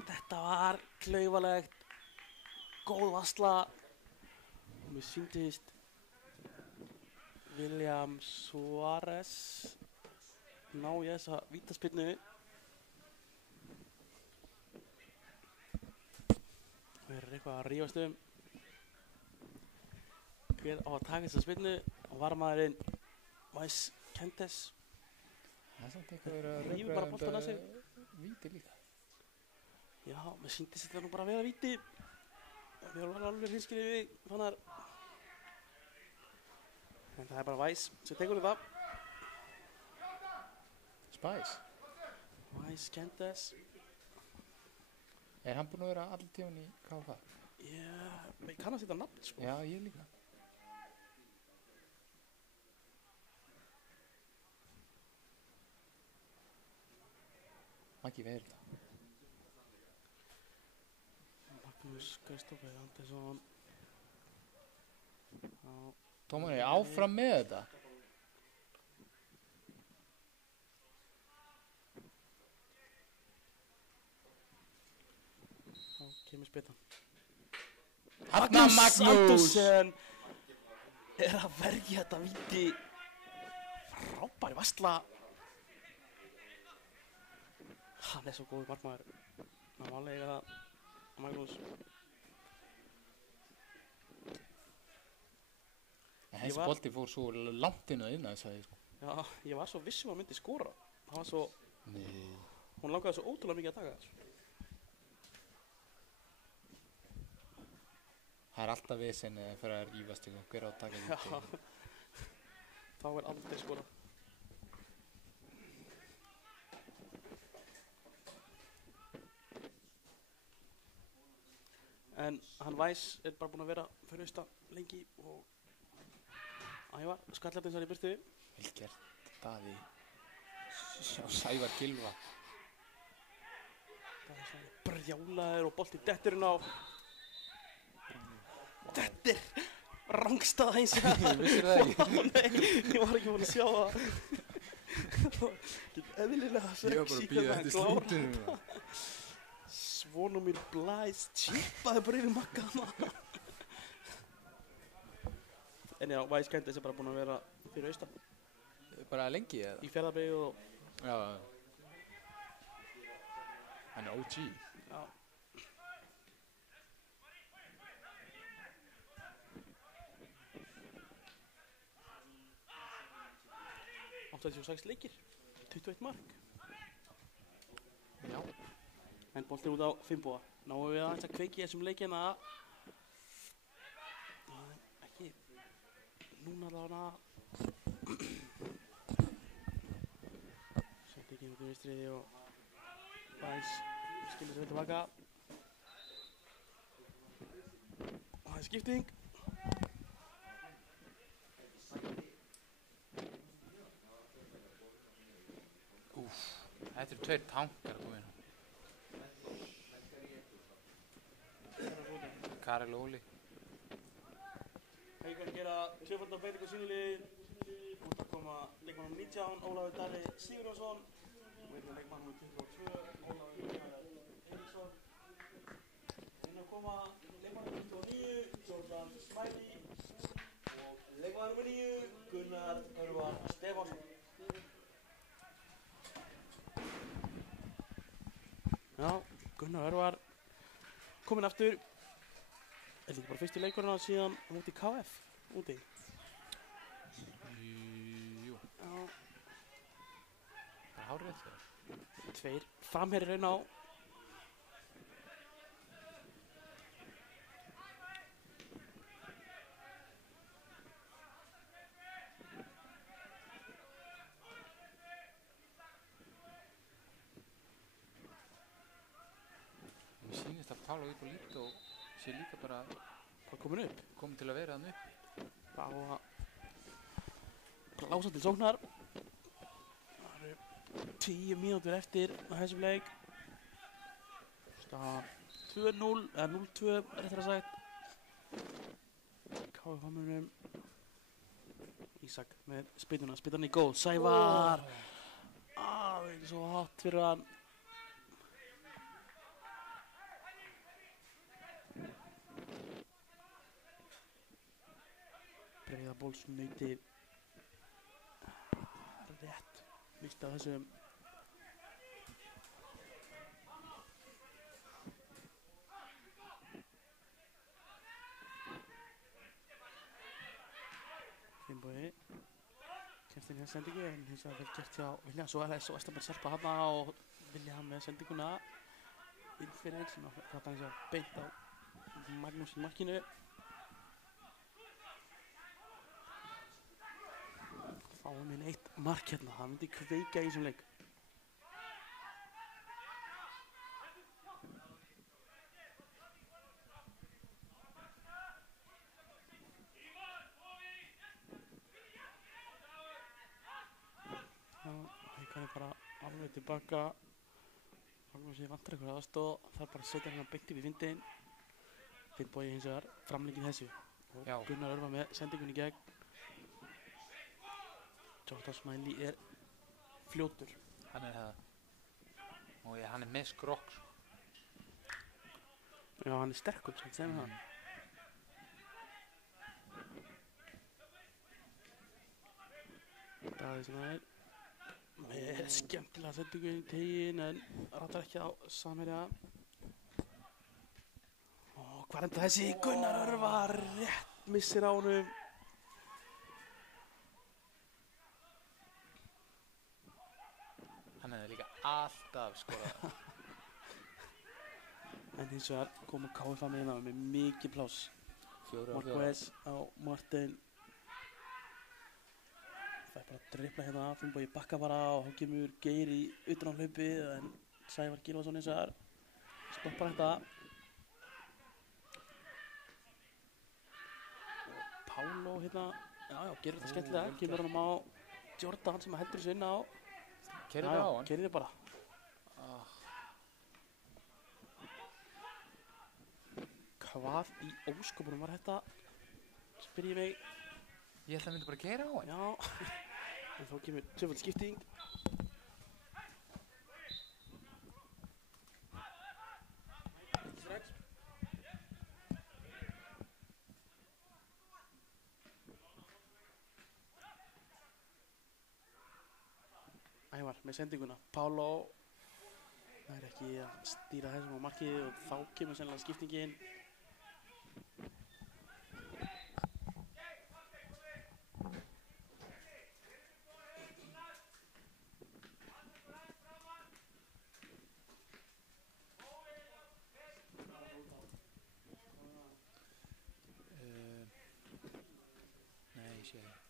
Þetta var klaufalegt, góð varsla. Og mér sýndist William Suárez ná í þessa vítaspyrnu. Við erum eitthvað að rífast hver á að taka þessa spyrnu og varmaðurinn Weiss Kentes. Það er samt eitthvað verið að Rífur bara boltann að sér. víti líka. Já, mér sýndist þetta nú bara að vera víti. Við erum alveg hinskilið við þannig. En það er bara Weiss sem tekur þetta. Spice. Weiss Kentes. Er hann búinn að vera allir tíman í KFA? Ég kannast þetta nafn, sko. Já, ég líka. Maggi Ver þetta. Magnús Kristoffer Andersson. Tómar er áfram með þetta. Þá kemur spiltan. Magnús Andersen er að verja þetta víti. Frábæri varsla. Hann er svo góður markmaður. Hann var alveg það, Magnús. En þessi bolti fór svo langt inn að inna þess að sko. Já, ég var svo vissum að myndi skora. Það var svo, Nei. hún langaði svo ótrúlega mikið að taka þessu. Það er alltaf vesen eða fyrir að rífast ykkur hver á að taka Já, víti. þá er aldrei skorað. En hann Weiss er bara búinn að vera fyrir austan lengi og Ævar skallar þessar í byrtu. Vel gert, Daði. Sjá Sævar Gylfa. Það er svona brjálaður og bolti detturinn á. Dettir! Rangstað eins og það. Vissir það ekki? Nei, ég var ekki búinn að sjá það. Ekki eðlilega sexy hvernig hann klárar. Svonumir Blæs chipaði bara yfir makkana. En já, Weiss Kentes er bara búinn að vera fyrir austan Bara lengi eða? í Fjarðabyggð og Já. Hann er OG. já. 86 leikir, 21 mark. Já. En boltinn út á Finnboga. Náum við aðeins að kveiki þessum leikina. Ekki núna allavega. Svolítið ekki út í vinstriði og Weiss skilur sér vel tilbaka. Og það er skipting. Þetta eru tveir tankar komin. Karel og Óli. Haukar gera tvöfaldar breytingu á sínu lið. Út að koma leikmann nr. 19, Ólafur Darri Sigurjónsson. Og einnig leikmann nr. 22, Ólafur Eiríksson. Inn að koma leikmann nr. 29, Jordan Smiley. Og leikmann nr. 9, Gunnar Örvar Stefánsson. Já, Gunnar Örvar kominn aftur. Er líka bara fyrsti leikurinn á síðan múti KF úti. Jú. Já. Það er hárið þegar. Tveir framherri raun á. Mér sýnist að Pála Ippolito sé líka bara Hvað komin upp? komin til að vera þann uppi. Á að blása til sóknar. Það eru 10 mínútur eftir á þessum leik. Staðan 2-0 eða 0-2 réttar að sagt. KF Hamrunum. Ísak með spyrnan í góð. Sævar það er svo hátt fyrir hann. Breiðabólsnauti rétt mista þessum Finnbogi kemst inn í sendingu en hins vegar vel gert hjá Vilja. Svo Esteban Serpa hana og Vilja með sendinguna inn fyrir sem að þetta eins og beint á Magnús í markinu. Fáum inn eitt mark hérna, það myndi kveika í þessum leik. Það er bara alveg tilbaka. Magnús ég vantar eitthvað aðstoð, þarf bara að setja hérna beint upp í vindinn. Finnbogi hins vegar framlengið þessu og Gunnar Örvar með sendingunni í gegn. Jordan Smiley er fljótur. Hann er það. Og hann er með skrokk. Já, hann er sterkur, sem það. Daði sem það er með skemmtilega sendingu í tegin en ratar ekki á samherja. Og hvað er þessi Gunnar Örvar rétt missir á honum. Hann hefði líka alltaf skorað. En hins vegar koma KF með hérna með mikið pláss. Marquez á Martin. Það er bara að dribbla hérna, Finnbogi bakka bara og hann kemur Geir í utanánhlaupið en Sævar Gylfason hins vegar stoppar þetta. Og Pálo hérna, já, gerir þetta skemmtilega, kemur hann á Jordan sem heldur þessu inn á. Keirir þið á hann? Keirir þið bara. Hvað í óskopunum var þetta? Spyr ég mig. Ég ætla að myndi bara að keira á hann. Já, en þá kemur tvöfald skipting. Strax. Ævar með sendinguna. Pálo það er ekki að stýra þessum á markið og þá kemur sennilega skiptingin. Nei, ég sé það.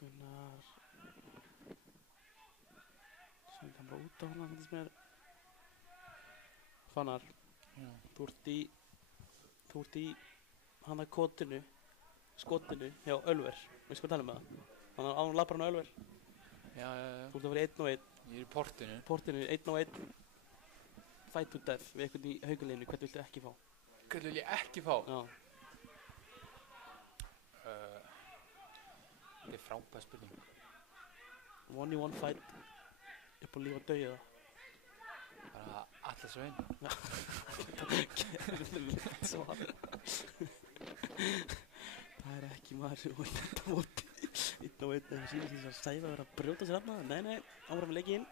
Gunnar sem hann bara út á hana finnst mér. Fannar, þú ert í hana skotinu hjá Ölver, veistu hvað tala um það? Þannig að hann labbar hann á Ölver. Já. Þú ert að vera 1-1. Ég er í portinu. 1-1 fight to death við einhvern í Haukaleginu, hvern viltu ekki fá? Hvern vil ég ekki fá? Já. Þetta er frábæð spurning. 1-1 fight upp á líf og dauða. Bara Atli Sveinn. Það er ekki maður og þetta móti 1-1 en síðan þess að Sævar verið að brjóta sér hafna. Nei, áfram með leikinn.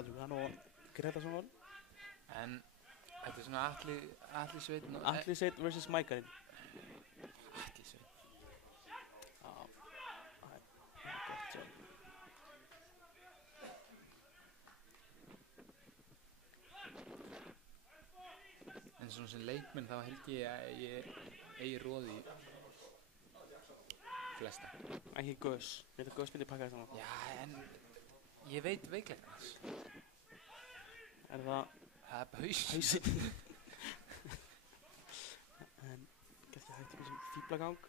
Patrik Guðan og Gretarsson. En þetta svona Atli Sveinn og Atli Sveinn vs. Mækarinn. Atli Sveinn. Já, það er gott sjálf. En svona sem leikmenn þá held ég að ég eigi róði í flesta. Ekki Guðs. Ég veit að Guðs myndi pakka það saman. Já, en ég veit veikleikana hans. Er það Það er hausinn. hausinn? En kannski hægt ykkur sem fíblagang.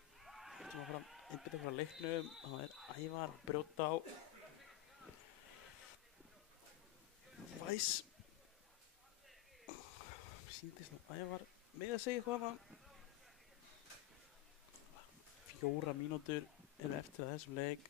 Hættum að fara einbytta okkur að leiknum. Það er Ævar að brjóta á Væs. Sýndist að Ævar með að segja eitthvað hana. 4 mínútur eru eftir að þessum leik.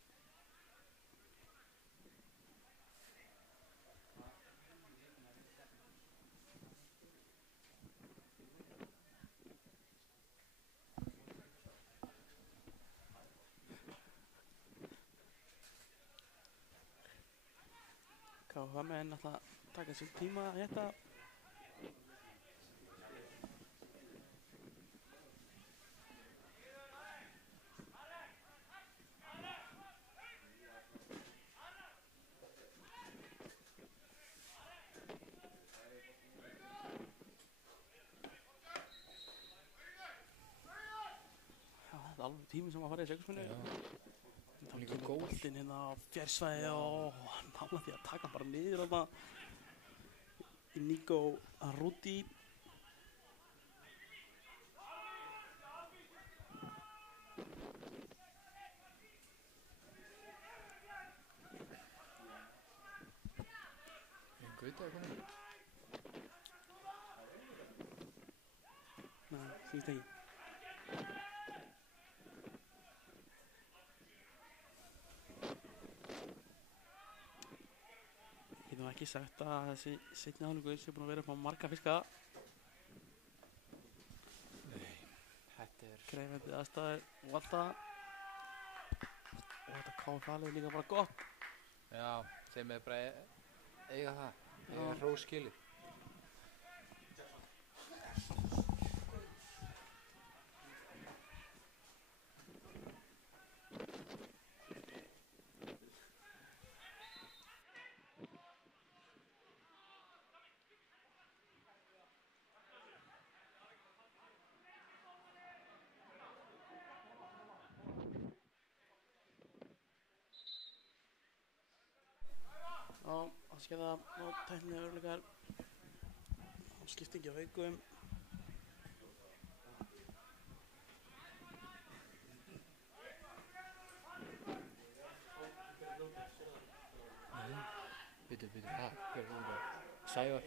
KFM menn ætla að taka sér tíma að hérna. Já, þetta er alveg tími sem að fara í sekursfunni. Já. Þá Líka kemur góð. boltinn hérna á fjársvæði og nála því að taka hann bara niður þarna í Nico Arruti. Gauti að koma. Nei, síðust ekki. Ég hef nú ekki sagt að þessi seinni hálfleikur sé búinn að vera upp á marga fiska. Nei, þetta er... Krefjandi aðstæður og allt það. Og þetta KFA-lið er líka bara gott. Já, þeim er bara eiga það. Já. Eiga hrós skilið. Já, það skeiða á tæknilega örleikar. Skiptingi á haukum. Bíddu, hver er þetta? Sævar.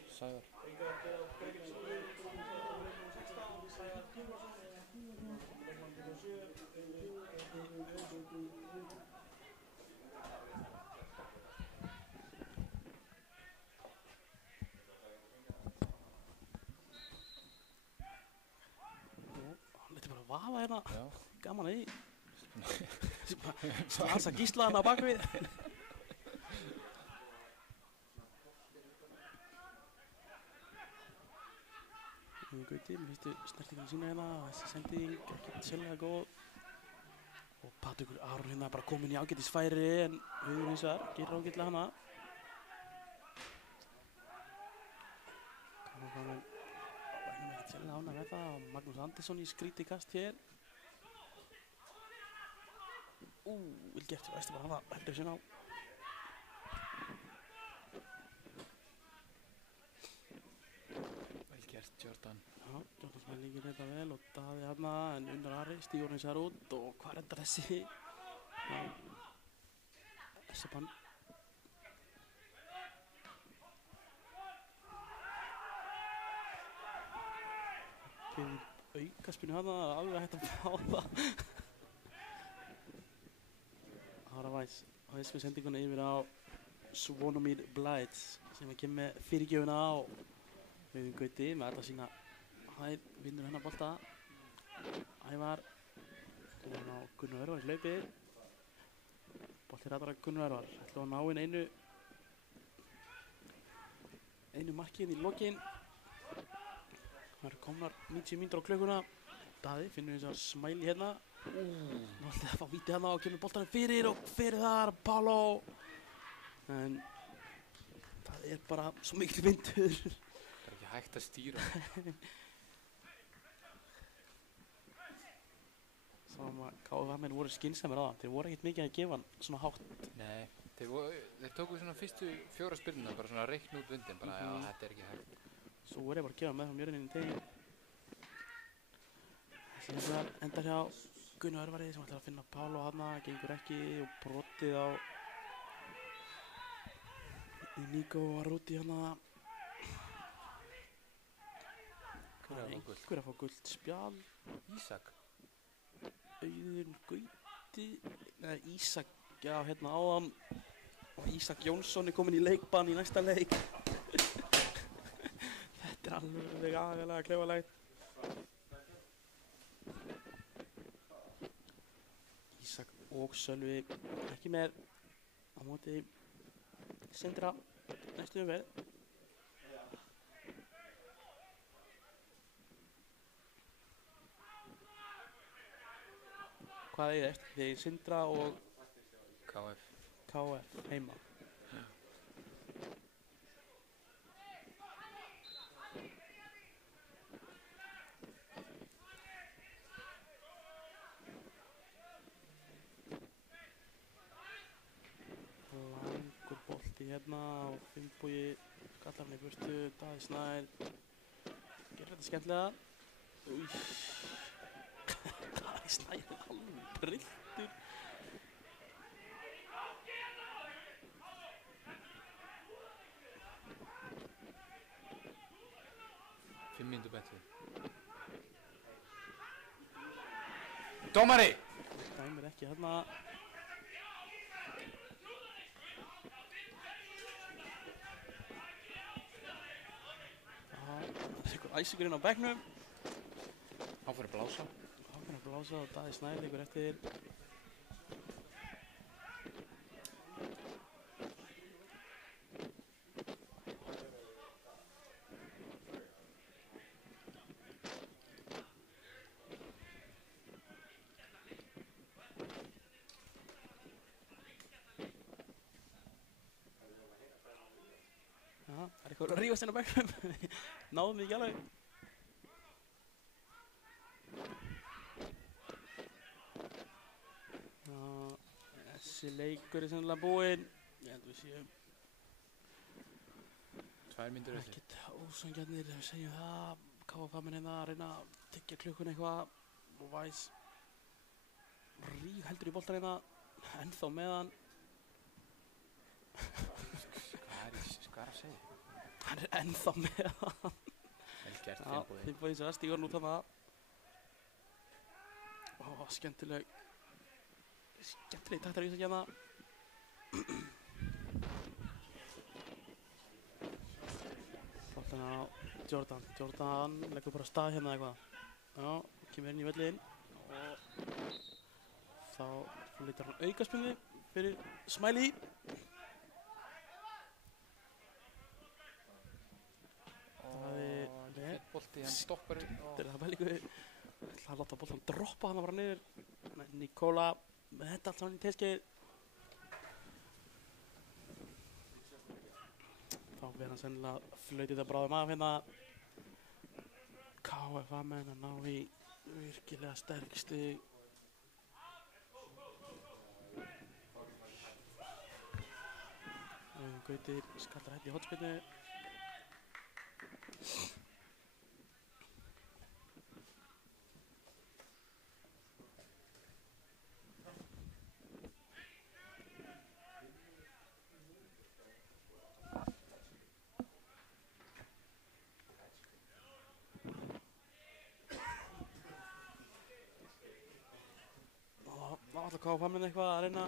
Hann leti bara að vaða hérna. Já. Gaman að því. Slasa gíslaðan á bakvið. Gauti, mér finnstu snertingin sína hérna. Þessi sending, ekkert sérlega góð. Og Patrik Aron hérna bara komin í ágætis færi en Hauður hins vegar gerir ágætlega hana. Kannan ekkert sérlega ánægð með það. Magnús Andersson í skríti kast hér. Vel gert, þú veist bara hann það heldur sinna á. Vel gert, Jordan. Já, Jordan sem líkir þetta vel og Daði hérna en Unnar Ari stígur hins vegar út og hvað endar þessi? Já, Esteban. Fyrir aukaspinu hérna, það er alveg hægt að fá það. Ára Væs, Væs við sendinguna yfir á Svonomir Blæts sem að kemur með fyrirgjöfuna á Hauðin Gauti með alla sína hæð, vinnur hennar bolta. Ævar, hún á Gunnar Örvar í hlaupið. Bolti ræðar að Gunnar Örvar, ætlum að ná inn einu. einu markið í lokin. Það eru komnar 90 mínútur á klukkuna. Daði finnur þess að Smiley hérna. Nú ætlaði að fá víti hérna og kemur boltanum fyrir og fyrir þar Paulo. En það er bara svo mikil vindur. Það er ekki hægt að stýra. Sama KFM voru skynsamir á það. Þeir voru ekkert mikið að gefa hann svona hátt. Nei, þeir tóku svona fyrstu 4 spyrnuna bara svona reikn út vindin bara já, þetta er ekki hægt. Svo voru ég bara að gefa með frá mjörninni tegin. Þessi endar hjá Gunnar Örvari sem ætlar að finna Paulo hana, gengur ekki og brotið á Nico Arruti hana. Hver er að fá gult? Hver að fá gult spjald? Ísak? Auðun Gauti, neða Ísak, já hérna áðan og Ísak Jónsson er komin í leikbann í næsta leik. Þetta er alveg agalega klaufalegt. Ísak og Sölvi ekki með á móti Sindra næstu umferð. Hvað er eftir því Sindra og KF heima? Langur bolti hérna og Finnbogi skallar hann í burtu. Daði Snær gerir þetta skemmtilega. Daði Snær er alveg brilltur. Fimm mínútur betri. Dómari! Dæmir ekki hérna. Það er einhver æsingurinn á bekknum. Hann fyrir að blása. Hann fyrir að blása og Daði Snær leikur eftir. Það er eitthvað að rífast inn á bekknum. Náðum við ekki alveg. Þessi leikur er sennilega búinn. Ég held við séum 2 mínútur eftir. ekkert ósanngjarnir, við segjum það. KFM er hérna að reyna að tyggja klukkuna eitthvað og Væs rígheldur í boltan hérna, ennþá með hann. Hvað er að segja? Hann er ennþá með hann. Vel gert Já, Finnbogi. Finnbogi sem stígur hann út þarna. Ó, skemmtileg taktar í þess að hérna. Boltan á Jordan leggur bara af stað hérna eitthvað. Já, kemur inn í völlin og þá lítur hann aukaspilni fyrir Smiley. Bolti, hann stoppar Þetta er það pælingu. Ég ætla að láta boltan droppa hann bara niður. Nikola með þetta allt saman í teskið. Þá verður hann sennilega flautið að bráðum af hérna. KFM að ná í virkilega sterk stig. Gauti skallar hætti í hotspinnu. Þá ætla KFM eitthvað að reyna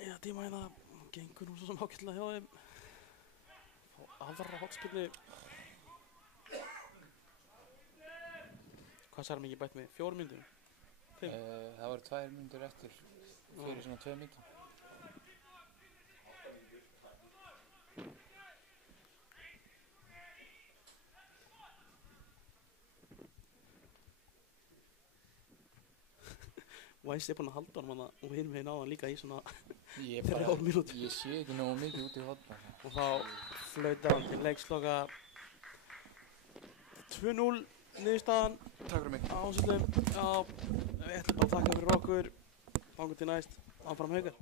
eina tíma hérna. Gengur nú svo sem ágætlega hjá þeim. Fá aðra hotspinnu. Hvað sagði hann mikið bætt með? 4 mínútur? 5? Það voru 2 mínútur eftir fyrir svona 2 mínútur. Væs búinn að halda honum hana og hinn meginn á hann líka í svona Ég 3 mínútur. Ég sé ekki nógu mikið út í hotna. Og þá flautar hann til leiksloka 2-0 niðurstaðan Takk fyrir mig. á Ásvöllum. Já, við ætlum bara að taka fyrir okkur. Þangað til næst, áfram Haukar.